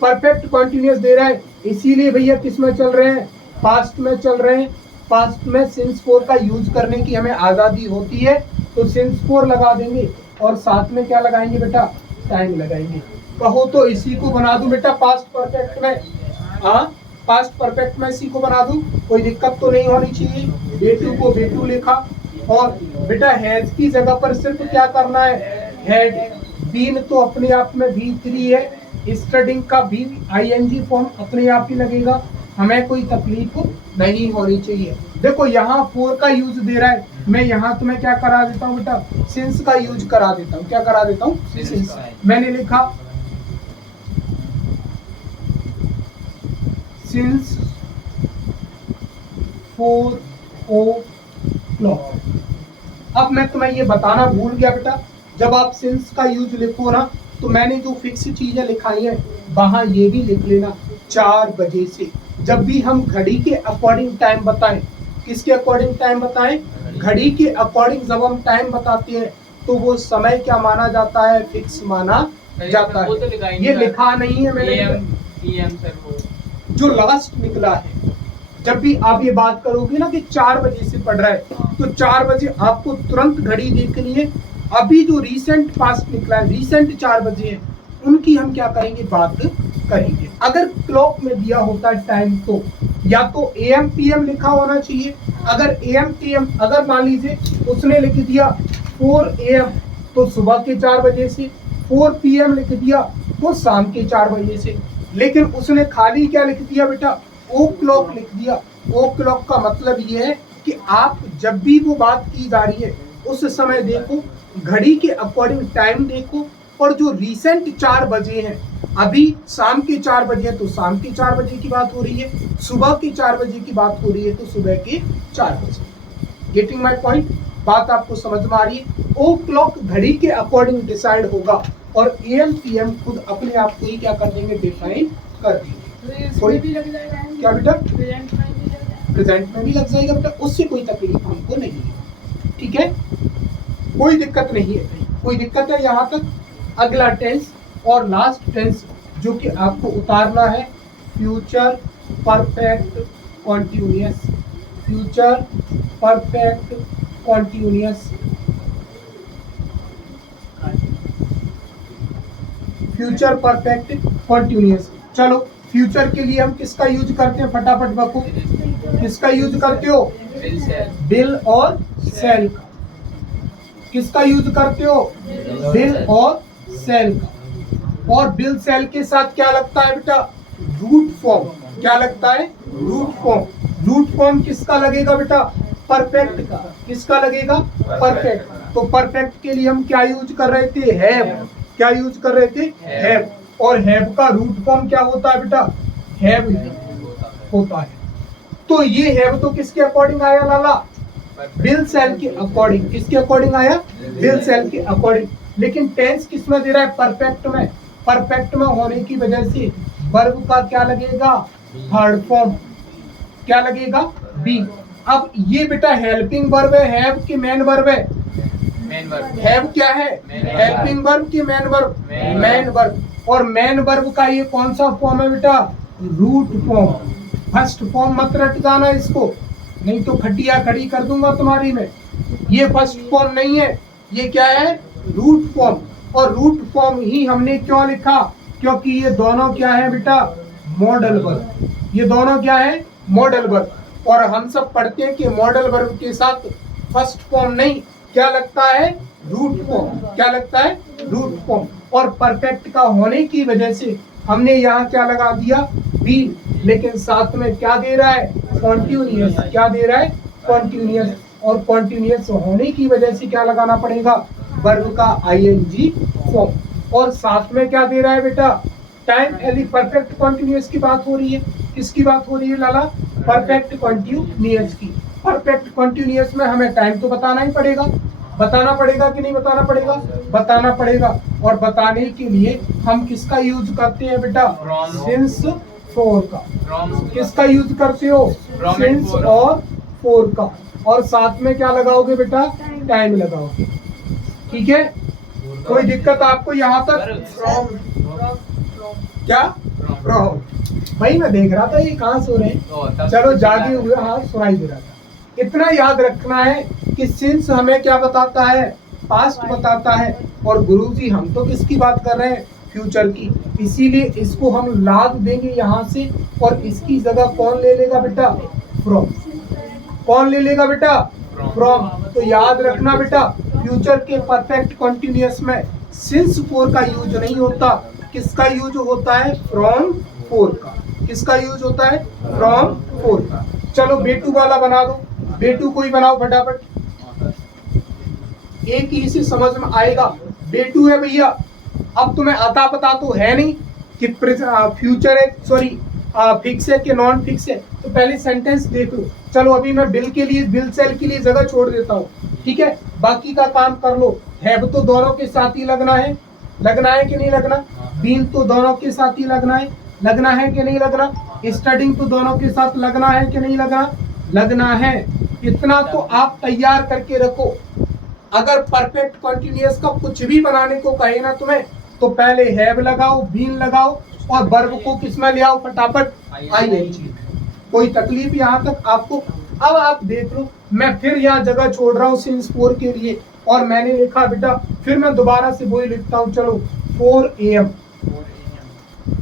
परफेक्ट कॉन्टिन्यूअस दे रहा है, इसीलिए भैया किस में चल रहे हैं? पास्ट में चल रहे हैं। पास्ट में सिंस फोर का यूज करने की हमें आजादी होती है, तो सिंस फोर लगा देंगे और साथ में क्या लगाएंगे बेटा? टाइम लगाएंगे। कहो तो इसी को बना दूं बेटा पास्ट परफेक्ट में? हाँ, पास्ट परफेक्ट में इसी को बना दूं, कोई दिक्कत तो नहीं होनी चाहिए। बेटू को बेटू लिखा, और बेटा हैज की जगह पर सिर्फ क्या करना है? हैड। बीन तो अपने आप में V3 है, स्टडिंग का भी आईएनजी फॉर्म अपने आप ही लगेगा, हमें कोई तकलीफ नहीं होनी चाहिए। देखो यहाँ फोर का यूज दे रहा है, मैं यहाँ तुम्हें क्या करा देता हूँ बेटा? सिंस का यूज करा देता हूँ। क्या करा देता हूँ? सिंस। मैंने लिखा सिंस 4 o'clock। अब मैं तुम्हें ये बताना भूल गया बेटा, जब आप सिंस का यूज लिखो ना, तो मैंने जो फिक्स चीजें लिखाई है वहां ये भी लिख लेना 4 बजे से। जब भी हम घड़ी के अकॉर्डिंग टाइम बताएं, किसके अकॉर्डिंग टाइम बताएं? घड़ी के अकॉर्डिंग जब हम टाइम बताते हैं तो वो समय क्या माना जाता है? फिक्स माना जाता है। ये लिखा नहीं है मैंने, जो लास्ट निकला है। जब भी आप ये बात करोगे ना कि 4 बजे से पढ़ रहा है, तो 4 बजे आपको तुरंत घड़ी देखनी है। अभी जो रीसेंट पास्ट निकला है, रीसेंट 4 बजे है, उनकी हम क्या करेंगे? बात करेंगे। अगर क्लॉक में दिया होता है टाइम, तो या तो AM PM लिखा होना चाहिए। अगर AM PM, अगर मान लीजिए उसने लिख दिया 4 AM, तो सुबह के 4 बजे से, 4 PM लिख दिया तो शाम के 4 बजे से। लेकिन उसने खाली क्या लिख दिया बेटा? ओ क्लॉक लिख दिया। ओ क्लॉक का मतलब ये है कि आप जब भी वो बात की जा रही है उस समय देखो, घड़ी के अकॉर्डिंग टाइम देखो, और जो रिसेंट 4 बजे हैं, अभी शाम के 4 बजे है तो शाम के 4 बजे की बात हो रही है, सुबह के 4 बजे की बात हो रही है तो सुबह के 4 बजे। Getting my point? बात आपको समझ में आ रही है? ओ क्लॉक घड़ी के अकॉर्डिंग डिसाइड होगा, और AM PM खुद अपने आप को ही क्या कर देंगे? डिफाइन कर देंगे। कोई भी लग जाएगा क्या बेटा? प्रेजेंट में भी लग जाएगा बेटा, उससे कोई तकलीफ हमको नहीं है। ठीक है, कोई दिक्कत नहीं है। कोई दिक्कत है यहाँ तक? अगला टेंस और लास्ट टेंस जो कि आपको उतारना है, future perfect continuous. Future perfect continuous. Future perfect continuous. चलो, फ्यूचर के लिए हम किसका यूज करते हैं? फटाफट बको, किसका यूज करते हो? बिल और सेल का। किसका यूज करते हो? बिल और सेल का। और बिल सेल के साथ क्या लगता है बेटा? Root form. क्या लगता है? Root form. रूट फॉर्म किसका लगेगा बेटा? परफेक्ट का। किसका लगेगा? परफेक्ट। तो परफेक्ट के लिए हम क्या यूज कर रहे थे? हैव। क्या यूज कर रहे थे? हैव। और हैव का रूट फॉर्म क्या होता है बेटा? हैव होता है। तो ये हैव तो किसके अकॉर्डिंग आया लाला? बिल सेल के अकॉर्डिंग। किसके अकॉर्डिंग आया? बिल सेल के अकॉर्डिंग। लेकिन टेंस किसमें दे रहा है? परफेक्ट में। परफेक्ट में होने की वजह से वर्ब का क्या लगेगा? Third form. क्या लगेगा? बी। अब ये बेटा हेल्पिंग वर्ब है, हैव की मेन वर्ब है? हैव क्या है? हेल्पिंग वर्ब की मेन वर्ब? Main verb. और मेन वर्ब का ये कौन सा फॉर्म है बेटा? Root form. फर्स्ट फॉर्म मत रट जाना इसको, नहीं तो खटिया खड़ी कर दूंगा तुम्हारी में। ये फर्स्ट फॉर्म नहीं है, ये क्या है, रूट फॉर्म। और रूट फॉर्म ही हमने क्यों लिखा, क्योंकि ये दोनों क्या है बेटा, मॉडल वर्ब। ये दोनों क्या है, मॉडल वर्ब। और हम सब पढ़ते हैं कि मॉडल वर्ब के साथ फर्स्ट फॉर्म नहीं, क्या लगता है, रूट फॉर्म। क्या लगता है, रूट फॉर्म। और परफेक्ट का होने की वजह से हमने यहाँ क्या लगा दिया, बीन। लेकिन साथ में क्या दे रहा है, कॉन्टिन्यूअस। क्या दे रहा है, कॉन्टिन्यूअस। और कॉन्टिन्यूअस होने की वजह से क्या लगाना पड़ेगा, वर्ब का आईएनजी फॉर्म। और साथ में क्या दे रहा है बेटा, टाइम। यानी परफेक्ट कॉन्टिन्यूअस की बात हो रही है। किसकी बात हो रही है लाला, परफेक्ट कॉन्टिन्यूअस की। परफेक्ट कॉन्टिन्यूअस में हमें टाइम तो बताना ही पड़ेगा। बताना पड़ेगा कि नहीं बताना पड़ेगा, बताना पड़ेगा। और बताने के लिए हम किसका यूज करते हैं बेटा, सिंस फोर का। किसका यूज करते हो, सिंस और फोर का। और साथ में क्या लगाओगे बेटा, टाइम लगाओगे। ठीक है, कोई दिक्कत आपको यहाँ तक, क्या, फ्रॉम। भाई मैं देख रहा था ये कहाँ सो रहे हैं, चलो जागे हुए हाँ सुनाई दे रहा था। इतना याद रखना है कि सिंस हमें क्या बताता है, पास्ट बताता है। और गुरुजी हम तो किसकी बात कर रहे हैं, फ्यूचर की। इसीलिए इसको हम लाद देंगे यहाँ से, और इसकी जगह कौन ले लेगा बेटा, फ्रॉम। कौन ले लेगा बेटा, फ्रॉम। तो याद रखना बेटा, फ्यूचर के परफेक्ट कॉन्टिन्यूअस में सिंस फोर का यूज नहीं होता। किसका यूज होता है, फ्रॉम फोर का। किसका यूज होता है, फ्रॉम फोर का। चलो बेटू वाला बना दो, बेटू कोई बनाओ फटाफट, एक ही से समझ में आएगा। बेटू है भैया। अब तुम्हें अता पता तो है नहीं कि फ्यूचर है, सॉरी फिक्स है कि नॉन फिक्स है। तो पहले सेंटेंस देख लो। चलो अभी मैं बिल के लिए, बिल सेल के लिए जगह छोड़ देता हूँ, ठीक है, बाकी का काम कर लो। हैव तो दोनों के साथ ही लगना है, लगना है कि नहीं लगना। बीन तो दोनों के साथ ही लगना है, लगना है कि नहीं लगना। स्टडिंग तो दोनों के साथ लगना है कि नहीं लगना, लगना है। इतना तो आप तैयार करके रखो। अगर परफेक्ट कॉन्टिन्यूअस का कुछ भी बनाने को कहे ना तुम्हें, तो पहले हैव लगाओ, बीन लगाओ, और वर्ब को किसमें ले आओ फटाफट, आईएनजी। कोई तकलीफ यहाँ तक आपको। अब आप देख लो, मैं फिर यहाँ जगह छोड़ रहा हूँ सिंस फोर के लिए, और मैंने लिखा बेटा, फिर मैं दोबारा से वही लिखता हूँ। चलो 4 AM।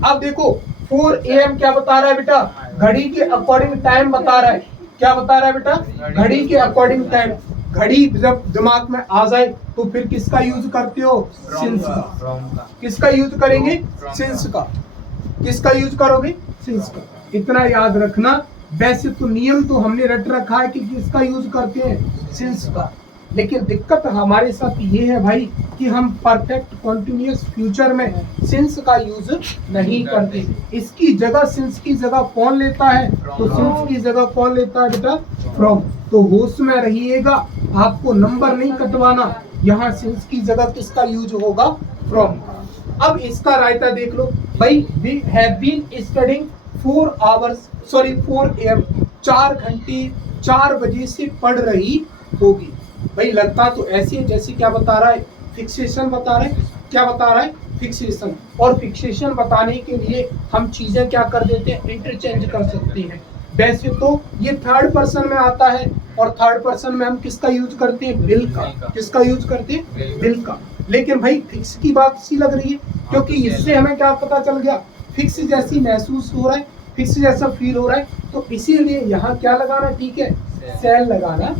अब देखो 4 AM क्या बता रहा है बेटा, घड़ी के अकॉर्डिंग टाइम बता रहा है। क्या बता रहा है बेटा, घड़ी के अकॉर्डिंग टाइम। घड़ी जब दिमाग में आ जाए तो फिर किसका यूज करते हो, सिंस का। किसका यूज करेंगे, सिंस का। किसका यूज करोगे, सिंस का। इतना याद रखना। वैसे तो नियम तो हमने रट रखा है कि किसका यूज करते हैं, सिंस का। लेकिन दिक्कत हमारे साथ ये है भाई कि हम परफेक्ट कॉन्टिन्यूअस फ्यूचर में सिंस का यूज नहीं करते। इसकी जगह, सिंस की जगह कौन लेता है, तो सिंस की जगह कौन लेता है बेटा, फ्रॉम। तो होश में रहिएगा, आपको नंबर नहीं कटवाना। यहाँ सिंस की जगह किसका यूज होगा, फ्रॉम। अब इसका रायता देख लो भाई, we have been studying 4 hours, sorry 4 AM, 4 घंटे 4 बजे से पढ़ रही होगी। भाई लगता तो ऐसे है जैसे क्या बता रहा है, फिक्सेशन बता रहा है। क्या बता रहा है, फिक्सेशन। और फिक्सेशन बताने के लिए हम चीजें क्या कर देते हैं, इंटरचेंज कर सकते हैं। वैसे तो ये थर्ड पर्सन में आता है, और थर्ड पर्सन में हम किसका यूज करते हैं, बिल का। किसका यूज करते हैं, बिल का। लेकिन भाई फिक्स की बात सी लग रही है, क्योंकि इससे हमें क्या पता चल गया, फिक्स जैसी महसूस हो रहा है, फिक्स जैसा फील हो रहा है। तो इसीलिए यहाँ क्या लगाना ठीक है, सेल लगाना।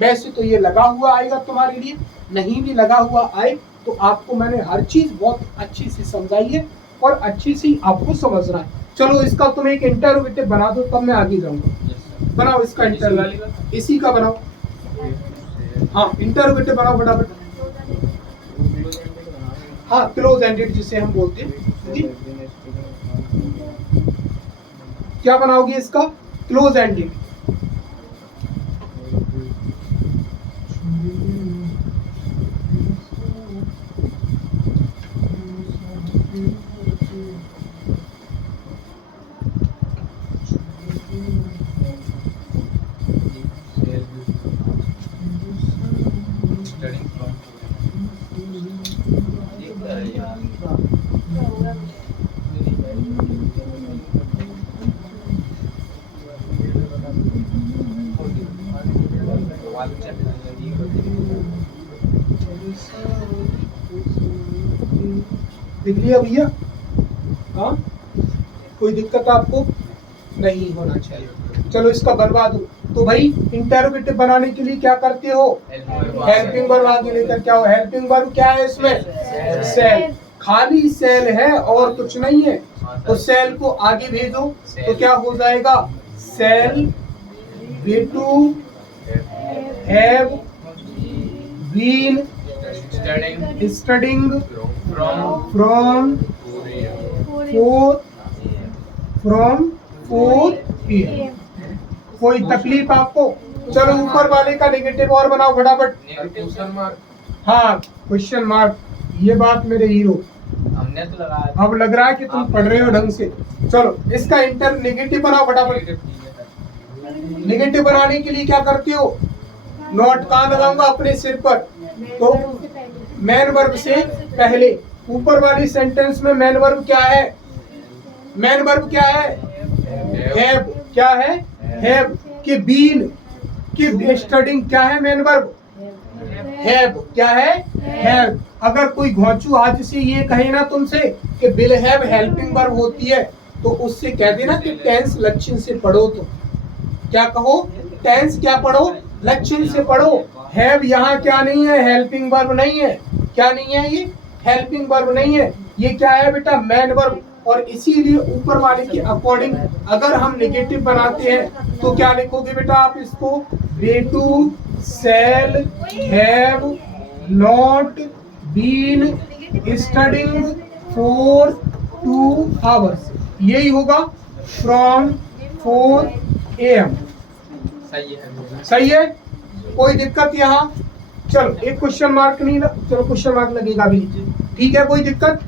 वैसे तो ये लगा हुआ आएगा तुम्हारे लिए, नहीं भी लगा हुआ आए तो आपको मैंने हर चीज बहुत अच्छी से समझाई है, और अच्छी सी आपको समझना है। चलो इसका तुम एक इंटरोगेटिव बना दो, तब मैं आगे जाऊंगा। बनाओ इसका इंटरोगेटिव, इसी का बनाओ। हाँ इंटरोगेटिव बनाओ फटाफट। हाँ क्लोज एंडेड जिसे हम बोलते हैं जी। क्या बनाओगे इसका, क्लोज एंडेड। लिया भैया? हाँ, कोई दिक्कत आपको नहीं होना चाहिए। चलो इसका बनवा दो। तो भाई इंटरोगेटिव बनाने के लिए क्या करते हो? हेल्पिंग वर्ब आगे लेकर क्या हो? हेल्पिंग वर्ब क्या है इसमें? सेल। खाली सेल है और कुछ नहीं है, तो सेल को आगे भेजो तो क्या हो जाएगा? Shall Betu have been studying from 4 PM। कोई तकलीफ आपको? चलो ऊपर वाले का नेगेटिव और बनाओ फटाफट। हाँ, क्वेश्चन मार्क। ये बात मेरे हीरो, हमने तो लगाया। अब लग रहा है कि तुम पढ़ रहे हो ढंग से। चलो इसका इंटर नेगेटिव बनाओ फटाफट। नेगेटिव बनाने के लिए क्या करते हो? नोट कहाँ लगाऊंगा? अपने सिर पर। तो मेन वर्ब से पहले ऊपर वाली सेंटेंस में मेन वर्ब क्या है? मेन वर्ब क्या है? हैव। क्या है? हैव। कि बीन कि स्टडिंग क्या है? Main verb have. क्या है? हैव। अगर कोई घोंचू आज से ये कहे ना तुमसे कि विल हैव हेल्पिंग वर्ब होती है, तो उससे कह देना कि टेंस लक्षण से पढ़ो। तो क्या कहो? टेंस क्या पढ़ो? लक्षण से पढ़ो। हैव यहाँ क्या नहीं है? हेल्पिंग वर्ब नहीं है। क्या नहीं है? ये हेल्पिंग वर्ब नहीं है। ये क्या है बेटा? Main verb. और इसीलिए ऊपर वाले के अकॉर्डिंग अगर हम नेगेटिव बनाते हैं तो क्या लिखोगे बेटा आप इसको? Betu shall have not been studying for 2 hours। यही होगा फ्रॉम 4 AM। सही है। सही है? कोई दिक्कत यहाँ? चलो एक क्वेश्चन मार्क नहीं चलो क्वेश्चन मार्क लगेगा भी। ठीक है, कोई दिक्कत?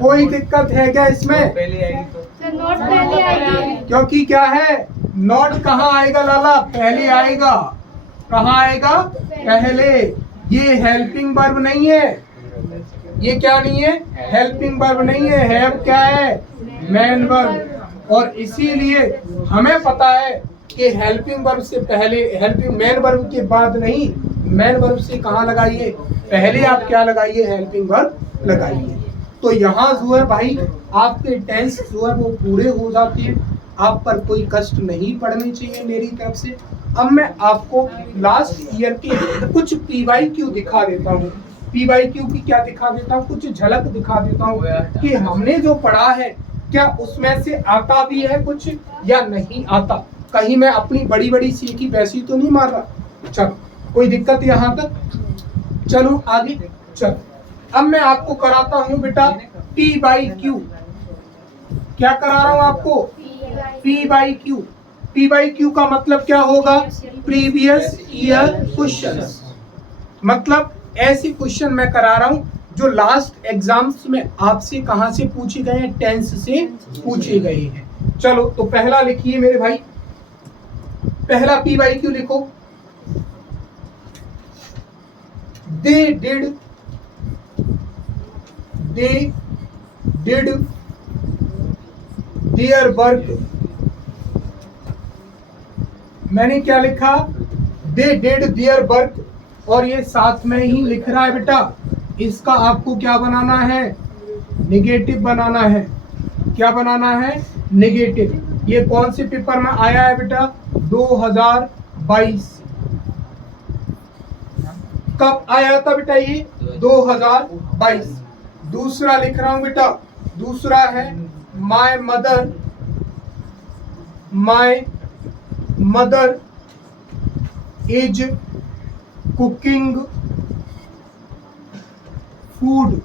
कोई दिक्कत है क्या इसमें? पहले आएगी तो नोट पहले आएगी। क्योंकि क्या है? नॉट कहाँ आएगा लाला? पहले आएगा। कहाँ आएगा? पहले। ये हेल्पिंग वर्ब नहीं है। ये क्या नहीं है? हेल्पिंग वर्ब नहीं है। हैव क्या है? Main verb. और इसीलिए हमें पता है कि हेल्पिंग वर्ब से पहले, हेल्पिंग मेन वर्ब के बाद नहीं, मेन वर्ब से कहाँ लगाइए? पहले आप क्या लगाइए? हेल्पिंग वर्ब लगाइए। तो यहाँ जो है भाई आपके टेंस जो है वो पूरे हो जाते हैं। आप पर कोई कष्ट नहीं पड़ने चाहिए मेरी तरफ से। अब मैं आपको लास्ट ईयर के कुछ PYQ दिखा देता हूँ। PYQ की क्या दिखा देता हूँ? कुछ झलक दिखा देता हूँ कि हमने जो पढ़ा है क्या उसमें से आता भी है कुछ या नहीं आता। कहीं मैं अपनी बड़ी बड़ी सीखी वैसी तो नहीं मार रहा। चलो कोई दिक्कत यहाँ तक? चलो आगे चलो। अब मैं आपको कराता हूँ बेटा PYQ। क्या करा रहा हूँ आपको? PYQ। PYQ का मतलब क्या होगा? Previous year questions. मतलब ऐसे क्वेश्चन मैं करा रहा हूँ जो लास्ट एग्जाम्स में आपसे कहां से पूछे गए हैं? टेंस से पूछे गए हैं। चलो तो पहला लिखिए मेरे भाई, पहला PYQ लिखो। They did their work. मैंने क्या लिखा? They did their work. और ये साथ में ही लिख रहा है बेटा, इसका आपको क्या बनाना है? नेगेटिव बनाना है। क्या बनाना है? नेगेटिव। ये कौन से पेपर में आया है बेटा? 2022। कब आया था बेटा ये? 2022। दूसरा लिख रहा हूं बेटा, दूसरा है my mother is cooking food.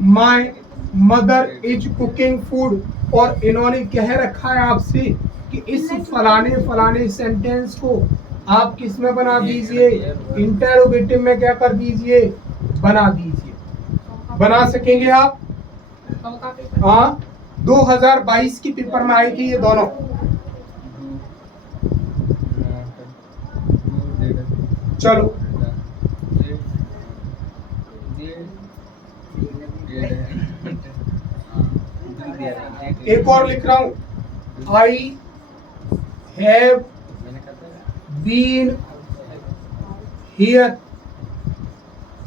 My mother is cooking food. और इन्होंने कह रखा है आपसे कि इस फलाने सेंटेंस को आप किस में बना दीजिए? इंटरोगेटिव में क्या कर दीजिए? बना दीजिए। बना सकेंगे आप? हाँ, 2022 के पेपर में आए थे ये दोनों। चलो एक और लिख रहा हूं। I have been here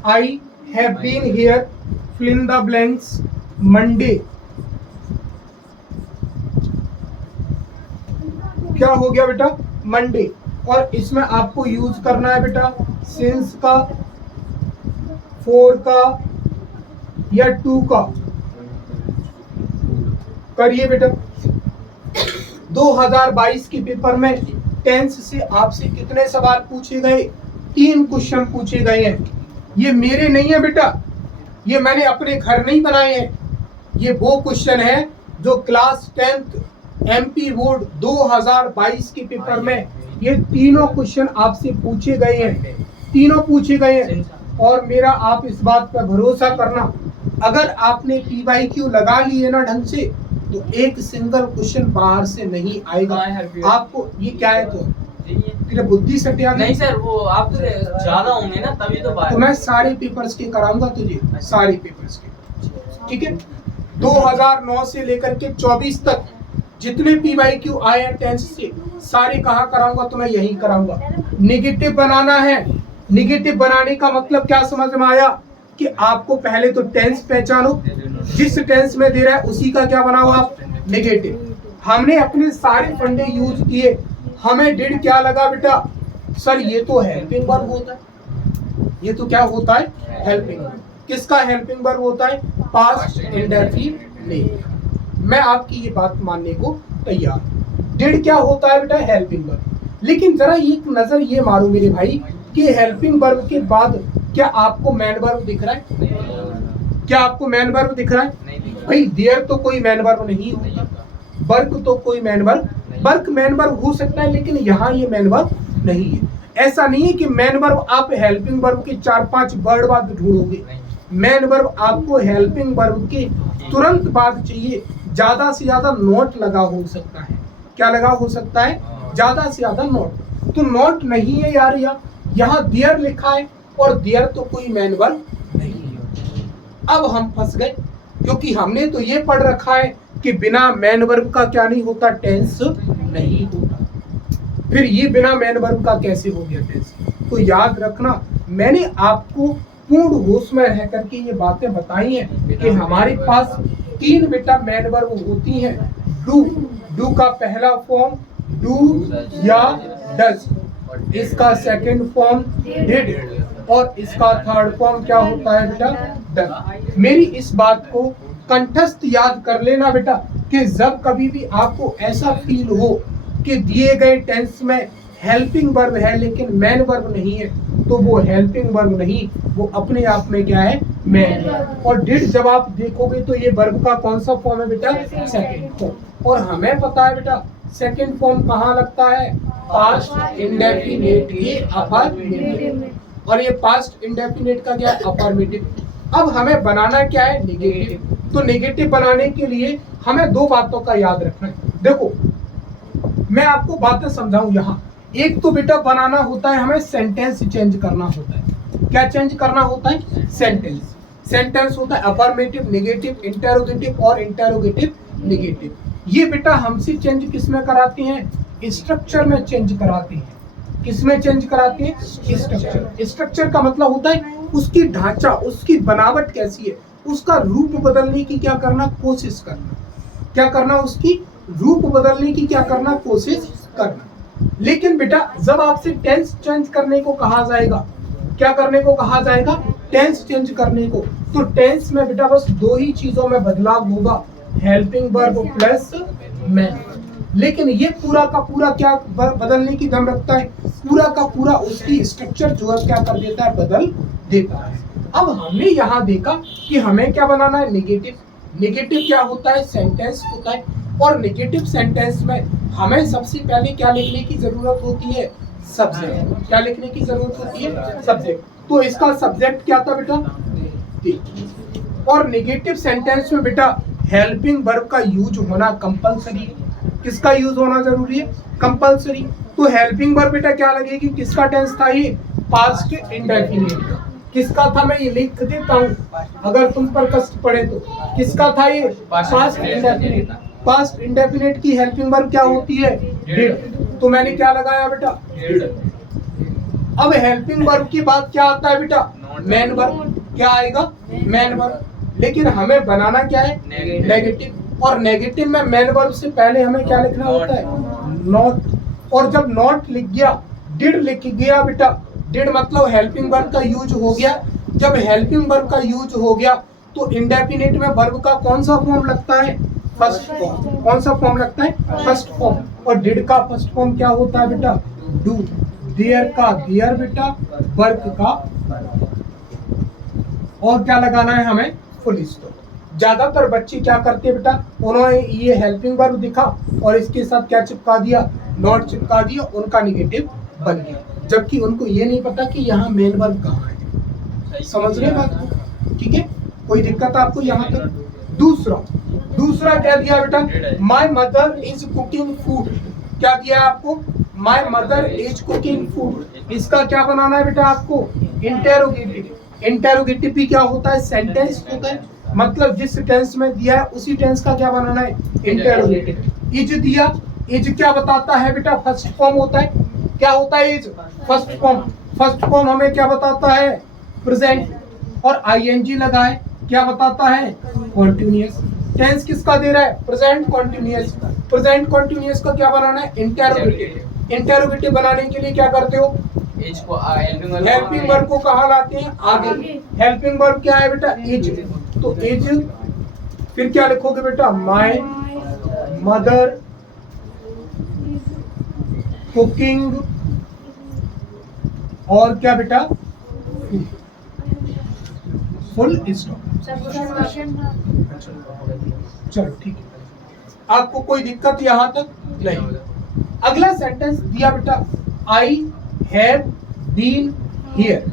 I have been here, fill in the blanks, Monday. क्या हो गया बेटा? मंडे। और इसमें आपको यूज करना है बेटा सिंस का, फॉर का या टू का। करिए बेटा। 2022 के पेपर में टेंस से आपसे कितने सवाल पूछे गए? 3 क्वेश्चन पूछे गए हैं। ये मेरे नहीं है बेटा, ये मैंने अपने घर नहीं बनाए हैं। ये वो क्वेश्चन है जो क्लास 10th एमपी बोर्ड 2022 के पेपर में ये तीनों क्वेश्चन आपसे पूछे गए हैं, तीनों पूछे गए हैं। और मेरा आप इस बात पर भरोसा करना, अगर आपने PYQ लगा लिए ना ढंग से, तो एक सिंगल क्वेश्चन बाहर से नहीं आएगा। आपको ये क्या है? तो तेरे बुद्धि से नहीं सर, वो आप तो ज्यादा होंगे ना तभी तो बात। तो मैं सारे पेपर्स के कराऊंगा तुझे, सारे पेपर्स के, ठीक है। 2009 से लेकर के 24 तक जितने PYQ आए हैं टेंस से, सारे कहाँ कराऊंगा? तो मैं यही कराऊंगा। नेगेटिव बनाना है। नेगेटिव बनाने का मतलब क्या समझ में आया? कि आपको पहले तो टेंस पहचानो, जिस टेंस में दे रहा है उसी का क्या बनाओ आप? नेगेटिव। हमने अपने सारे फंडे यूज किए। हमें डिड क्या लगा बेटा? सर ये तो हेल्पिंग वर्ब होता है। ये तो क्या होता है? हेल्पिंग। किसका हेल्पिंग वर्ब होता है? Past indefinite. मैं आपकी ये बात मानने को तैयार हूं। डिड क्या होता है बेटा? Helping verb. लेकिन जरा एक नजर ये मारो मेरे भाई कि हेल्पिंग वर्ब के बाद क्या आपको मैन वर्ब दिख रहा है? क्या आपको मैन वर्ब दिख रहा है? भाई देयर तो कोई मैन वर्ब नहीं होता, वर्क तो कोई man verb, work man verb हो सकता है, लेकिन यहाँ ये मैन वर्ब नहीं है। ऐसा नहीं है कि मैन वर्ब आप हेल्पिंग वर्ब के 4-5 वर्ड बाद ढूंढोगे। मैन वर्ब आपको हेल्पिंग वर्ब के तुरंत बाद चाहिए। ज्यादा से ज्यादा नोट लगा हो सकता है। क्या लगा हो सकता है? ज्यादा से ज्यादा नोट। तो नोट नहीं है यार, यहाँ देयर लिखा है और देयर तो कोई मैन वर्ब नहीं है। अब हम फंस गए, क्योंकि हमने तो ये पढ़ रखा है कि बिना मैन वर्ब का क्या नहीं होता? टेंस नहीं होता। फिर ये बिना मैन वर्ब का कैसे हो गया टेंस? तो याद रखना, मैंने आपको पूर्ण होश में रह करके ये बातें बताई हैं कि हमारे पास 3 बेटा मैन वर्ब होती हैं। डू, डू का पहला फॉर्म डू या डज, इसका सेकंड फॉर्म डिड, और इसका थर्ड फॉर्म क्या होता है बेटा? डन। मेरी इस बात को कंठस्थ याद कर लेना बेटा कि जब कभी भी आपको ऐसा फील हो कि दिए गए टेंस में हेल्पिंग वर्ब है लेकिन मैन वर्ब नहीं है, तो वो हेल्पिंग वर्ब नहीं, वो अपने आप में क्या है? मैन है। और डिड जब आप देखोगे तो ये वर्ब का कौन सा फॉर्म है बेटा? Second form. और हमें पता है बेटा सेकंड फॉर्म कहाँ लगता है? पास्ट इंडेफिनिट के अफर्मेटिव। और ये पास्ट इंडेफिनिट का क्या है? अफर्मेटिव। अब हमें बनाना क्या है? नेगेटिव। तो नेगेटिव बनाने के लिए हमें 2 बातों का याद रखना है। देखो मैं आपको बातें समझाऊं यहाँ। एक तो बेटा बनाना होता है, हमें सेंटेंस चेंज करना होता है। क्या चेंज करना होता है? सेंटेंस। सेंटेंस होता है अफर्मेटिव, नेगेटिव, इंटेरोगेटिव और इंटेरोगेटिव नेगेटिव। ये बेटा हमसे चेंज किस में कराते हैं? स्ट्रक्चर में चेंज कराते हैं। किस में चेंज कराते हैं? स्ट्रक्चर। स्ट्रक्चर का मतलब होता है उसकी ढांचा, उसकी बनावट कैसी है, उसका रूप बदलने की क्या करना? कोशिश करना। क्या करना? उसकी रूप बदलने की क्या करना? कोशिश करना। लेकिन बेटा जब आपसे टेंस चेंज करने को कहा जाएगा, क्या करने को कहा जाएगा? टेंस चेंज करने को। तो टेंस में बेटा बस 2 ही चीजों में बदलाव होगा, हेल्पिंग वर्ब प्लस मैन। लेकिन ये पूरा का पूरा क्या बदलने की दम रखता है? पूरा का पूरा उसकी स्ट्रक्चर जो है क्या कर देता है? बदल देता है। अब हमने यहाँ देखा कि हमें क्या बनाना है? नेगेटिव। नेगेटिव क्या होता है? सेंटेंस होता है। और नेगेटिव सेंटेंस में हमें सबसे पहले क्या लिखने की जरूरत होती है? सब्जेक्ट। क्या लिखने की जरूरत होती है? सब्जेक्ट। तो इसका सब्जेक्ट क्या था बेटा? और नेगेटिव सेंटेंस में बेटा हेल्पिंग वर्ब का यूज होना कंपलसरी है। किसका यूज होना जरूरी है? कंपलसरी। तो हेल्पिंग वर्ब बेटा क्या लगेगी? किसका टेंस था ये? पास्ट इंडेफिनिट का। किसका था? मैं ये लिख देता हूँ अगर तुम पर कष्ट पड़े तो। किसका था ये? Past indefinite. पास्ट इंडेफिनिट की हेल्पिंग वर्ब क्या होती है? डिड। तो मैंने क्या लगाया बेटा? डिड। अब हेल्पिंग वर्ब के बाद क्या आता है बेटा? मैन वर्ब, क्या आएगा मैन वर्ब। लेकिन हमें बनाना क्या है नेगेटिव, और नेगेटिव में मैन वर्ब से पहले हमें क्या लिखना होता है नॉट। और जब नॉट लिख गया, डिड लिख गया बेटा, डिड मतलब हेल्पिंग वर्ब का यूज हो गया। जब हेल्पिंग वर्ब का यूज हो गया तो इंडेफिनिट में वर्ब का कौन सा फॉर्म लगता है फर्स्ट फॉर्म। कौन सा फॉर्म लगता है फर्स्ट फॉर्म। और डिड का फर्स्ट फॉर्म क्या होता है बेटा डू। देयर का देयर बेटा, वर्क का, और क्या लगाना है हमें फुल स्टॉप। ज्यादातर बच्चे क्या करते हैं बेटा, उन्होंने ये हेल्पिंग वर्ब दिखा और इसके साथ क्या चिपका दिया नॉट चिपका दिया, उनका निगेटिव बन गया, जबकि उनको ये नहीं पता कि यहाँ मेन वर्ब कहाँ है। समझ रहे बात को, ठीक है, कोई दिक्कत आपको यहाँ तक। दूसरा क्या दिया बेटा, my mother is cooking food. क्या दिया है आपको, my mother is cooking food. इसका क्या बनाना है बेटा आपको इंटेरोगेटिव। इंटेरोगेटिव भी क्या होता है सेंटेंस होता है, मतलब जिस टेंस में दिया है उसी टेंस का क्या बनाना है इंटेरोगेटिव। इज दिया, इज क्या बताता है बेटा फर्स्ट फॉर्म होता है। क्या होता है is first form. First form हमें क्या बताता है प्रेजेंट, और आईएनजी लगा है क्या बताता है कॉन्टिन्यूअस। टेंस किसका दे रहा है प्रेजेंट कॉन्टिन्यूअस। प्रेजेंट कॉन्टिन्यूअस का क्या बनाना है इंटेरोगेटिव। इंटेरोगेटिव बनाने के लिए क्या करते हो एज को हेल्पिंग वर्ब को कहाँ लाते हैं आगे। हेल्पिंग वर्ब क्या है बेटा इज, तो इज फिर क्या लिखोगे बेटा माय मदर कुकिंग, और क्या बेटा फुल स्टॉप। चलो ठीक है, आपको कोई दिक्कत यहाँ तक नहीं। अगला सेंटेंस दिया बेटा I have been here.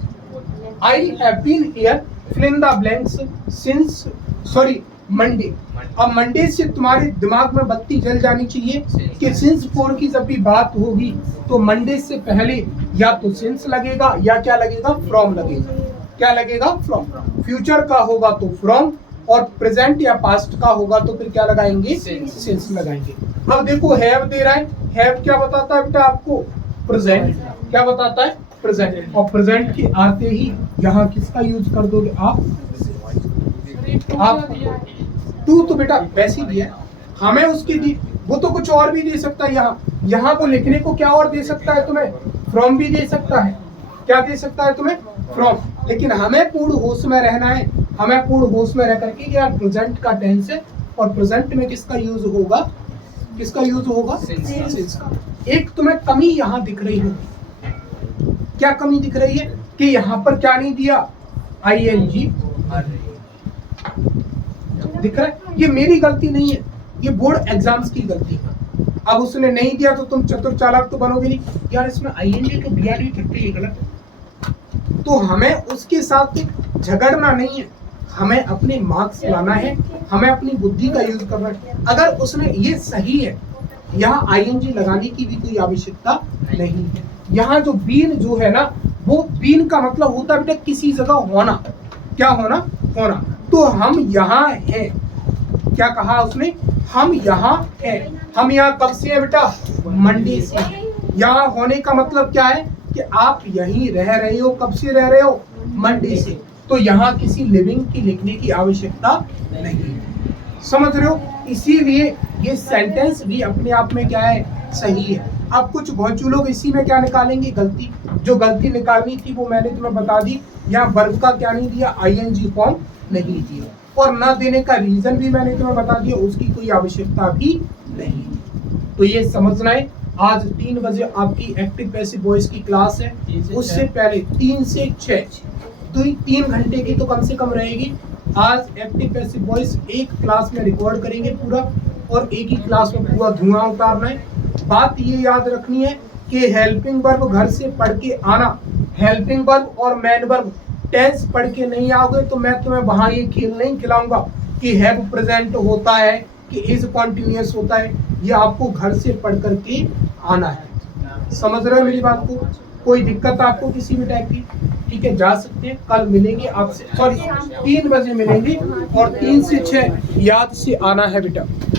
I have been here, fill in the blanks since Monday. अब मंडे से तुम्हारे दिमाग में बत्ती जल जानी चाहिए कि सिंस 4 की जब भी बात होगी तो मंडे से पहले या तो सिंस लगेगा या क्या लगेगा फ्रॉम लगेगा। क्या लगेगा फ्रॉम। फ्यूचर का होगा तो फ्रॉम, और प्रेजेंट या पास्ट का होगा तो फिर क्या लगाएंगे सिंस लगाएंगे। अब देखो हैव दे रहा है, हैव क्या बताता है बेटा आपको प्रेजेंट। क्या बताता है प्रेजेंट, और प्रेजेंट के आते ही यहाँ किसका यूज कर दोगे आप टू, तो बेटा वैसे ही दिया हमें उसकी दी, वो तो कुछ और भी दे सकता है। यहाँ को लिखने को क्या और दे सकता है तुम्हें फ्रॉम भी दे सकता है। क्या दे सकता है तुम्हें फ्रॉम, लेकिन हमें पूर्ण होश में रहना है। हमें पूर्ण होश में रह करके यार प्रेजेंट का टेंस है और प्रेजेंट में किसका यूज होगा सिंस का। एक तुम्हें कमी यहाँ दिख रही होगी। क्या कमी दिख रही है कि यहाँ पर क्या नहीं दिया आईएनजी दिख रहा है। ये मेरी गलती नहीं है, ये बोर्ड एग्जाम्स की गलती है। अब उसने नहीं दिया तो तुम चतुर चालाक तो बनोगे नहीं, यार इसमें आईएनजी तो दिया नहीं सकते, ये गलत है। तो हमें उसके साथ झगड़ना नहीं है, हमें अपने मार्क्स लाना है, हमें अपनी बुद्धि का यूज करना है। अगर उसने ये सही है, यहाँ आईएनजी लगाने की भी कोई आवश्यकता नहीं है। यहाँ जो बीन जो है ना, वो बीन का मतलब होता है बेटा किसी जगह होना। क्या होना तो हम यहाँ हैं। क्या कहा उसने, हम यहाँ हैं। हम यहाँ कब से हैं बेटा मंडे से। यहाँ होने का मतलब क्या है कि आप यहीं रह रहे हो। कब से रह रहे हो मंडे से, तो यहाँ किसी लिविंग की लिखने की आवश्यकता नहीं है। समझ रहे हो, इसीलिए ये सेंटेंस भी अपने आप में क्या है सही है। अब कुछ भोचू लोग इसी में क्या निकालेंगे गलती, जो गलती निकालनी थी वो मैंने तुम्हें बता दी। यहाँ वर्ब का क्या नहीं दिया आईएनजी फॉर्म नहीं दिया, और न देने का रीजन भी मैंने तुम्हें बता दिया, उसकी कोई आवश्यकता भी नहीं। तो ये समझना है। आज 3 बजे आपकी एक्टिव पैसिव वॉइस की क्लास है, उससे पहले 3 से 6 तो 3 घंटे की तो कम से कम रहेगी। आज एक्टिव पैसिव वॉइस एक क्लास में रिकॉर्ड करेंगे पूरा, और एक ही क्लास में पूरा धुआं उतारना है। बात ये याद रखनी है कि हेल्पिंग वर्ब घर से पढ़ के आना, हेल्पिंग वर्ब और मैन वर्ब टेंस पढ़ के नहीं आओगे तो मैं तुम्हें वहां ये खेल नहीं खिलाऊंगा कि हैव प्रेजेंट होता है कि इज कॉन्टिन्यूअस होता है। ये आपको घर से पढ़ करके आना है। समझ रहे हो मेरी बात को, कोई दिक्कत आपको किसी भी टाइप की, ठीक है जा सकते हैं। कल मिलेंगे आपसे, 3 बजे मिलेंगे, और 3 से 6 याद से आना है बेटा।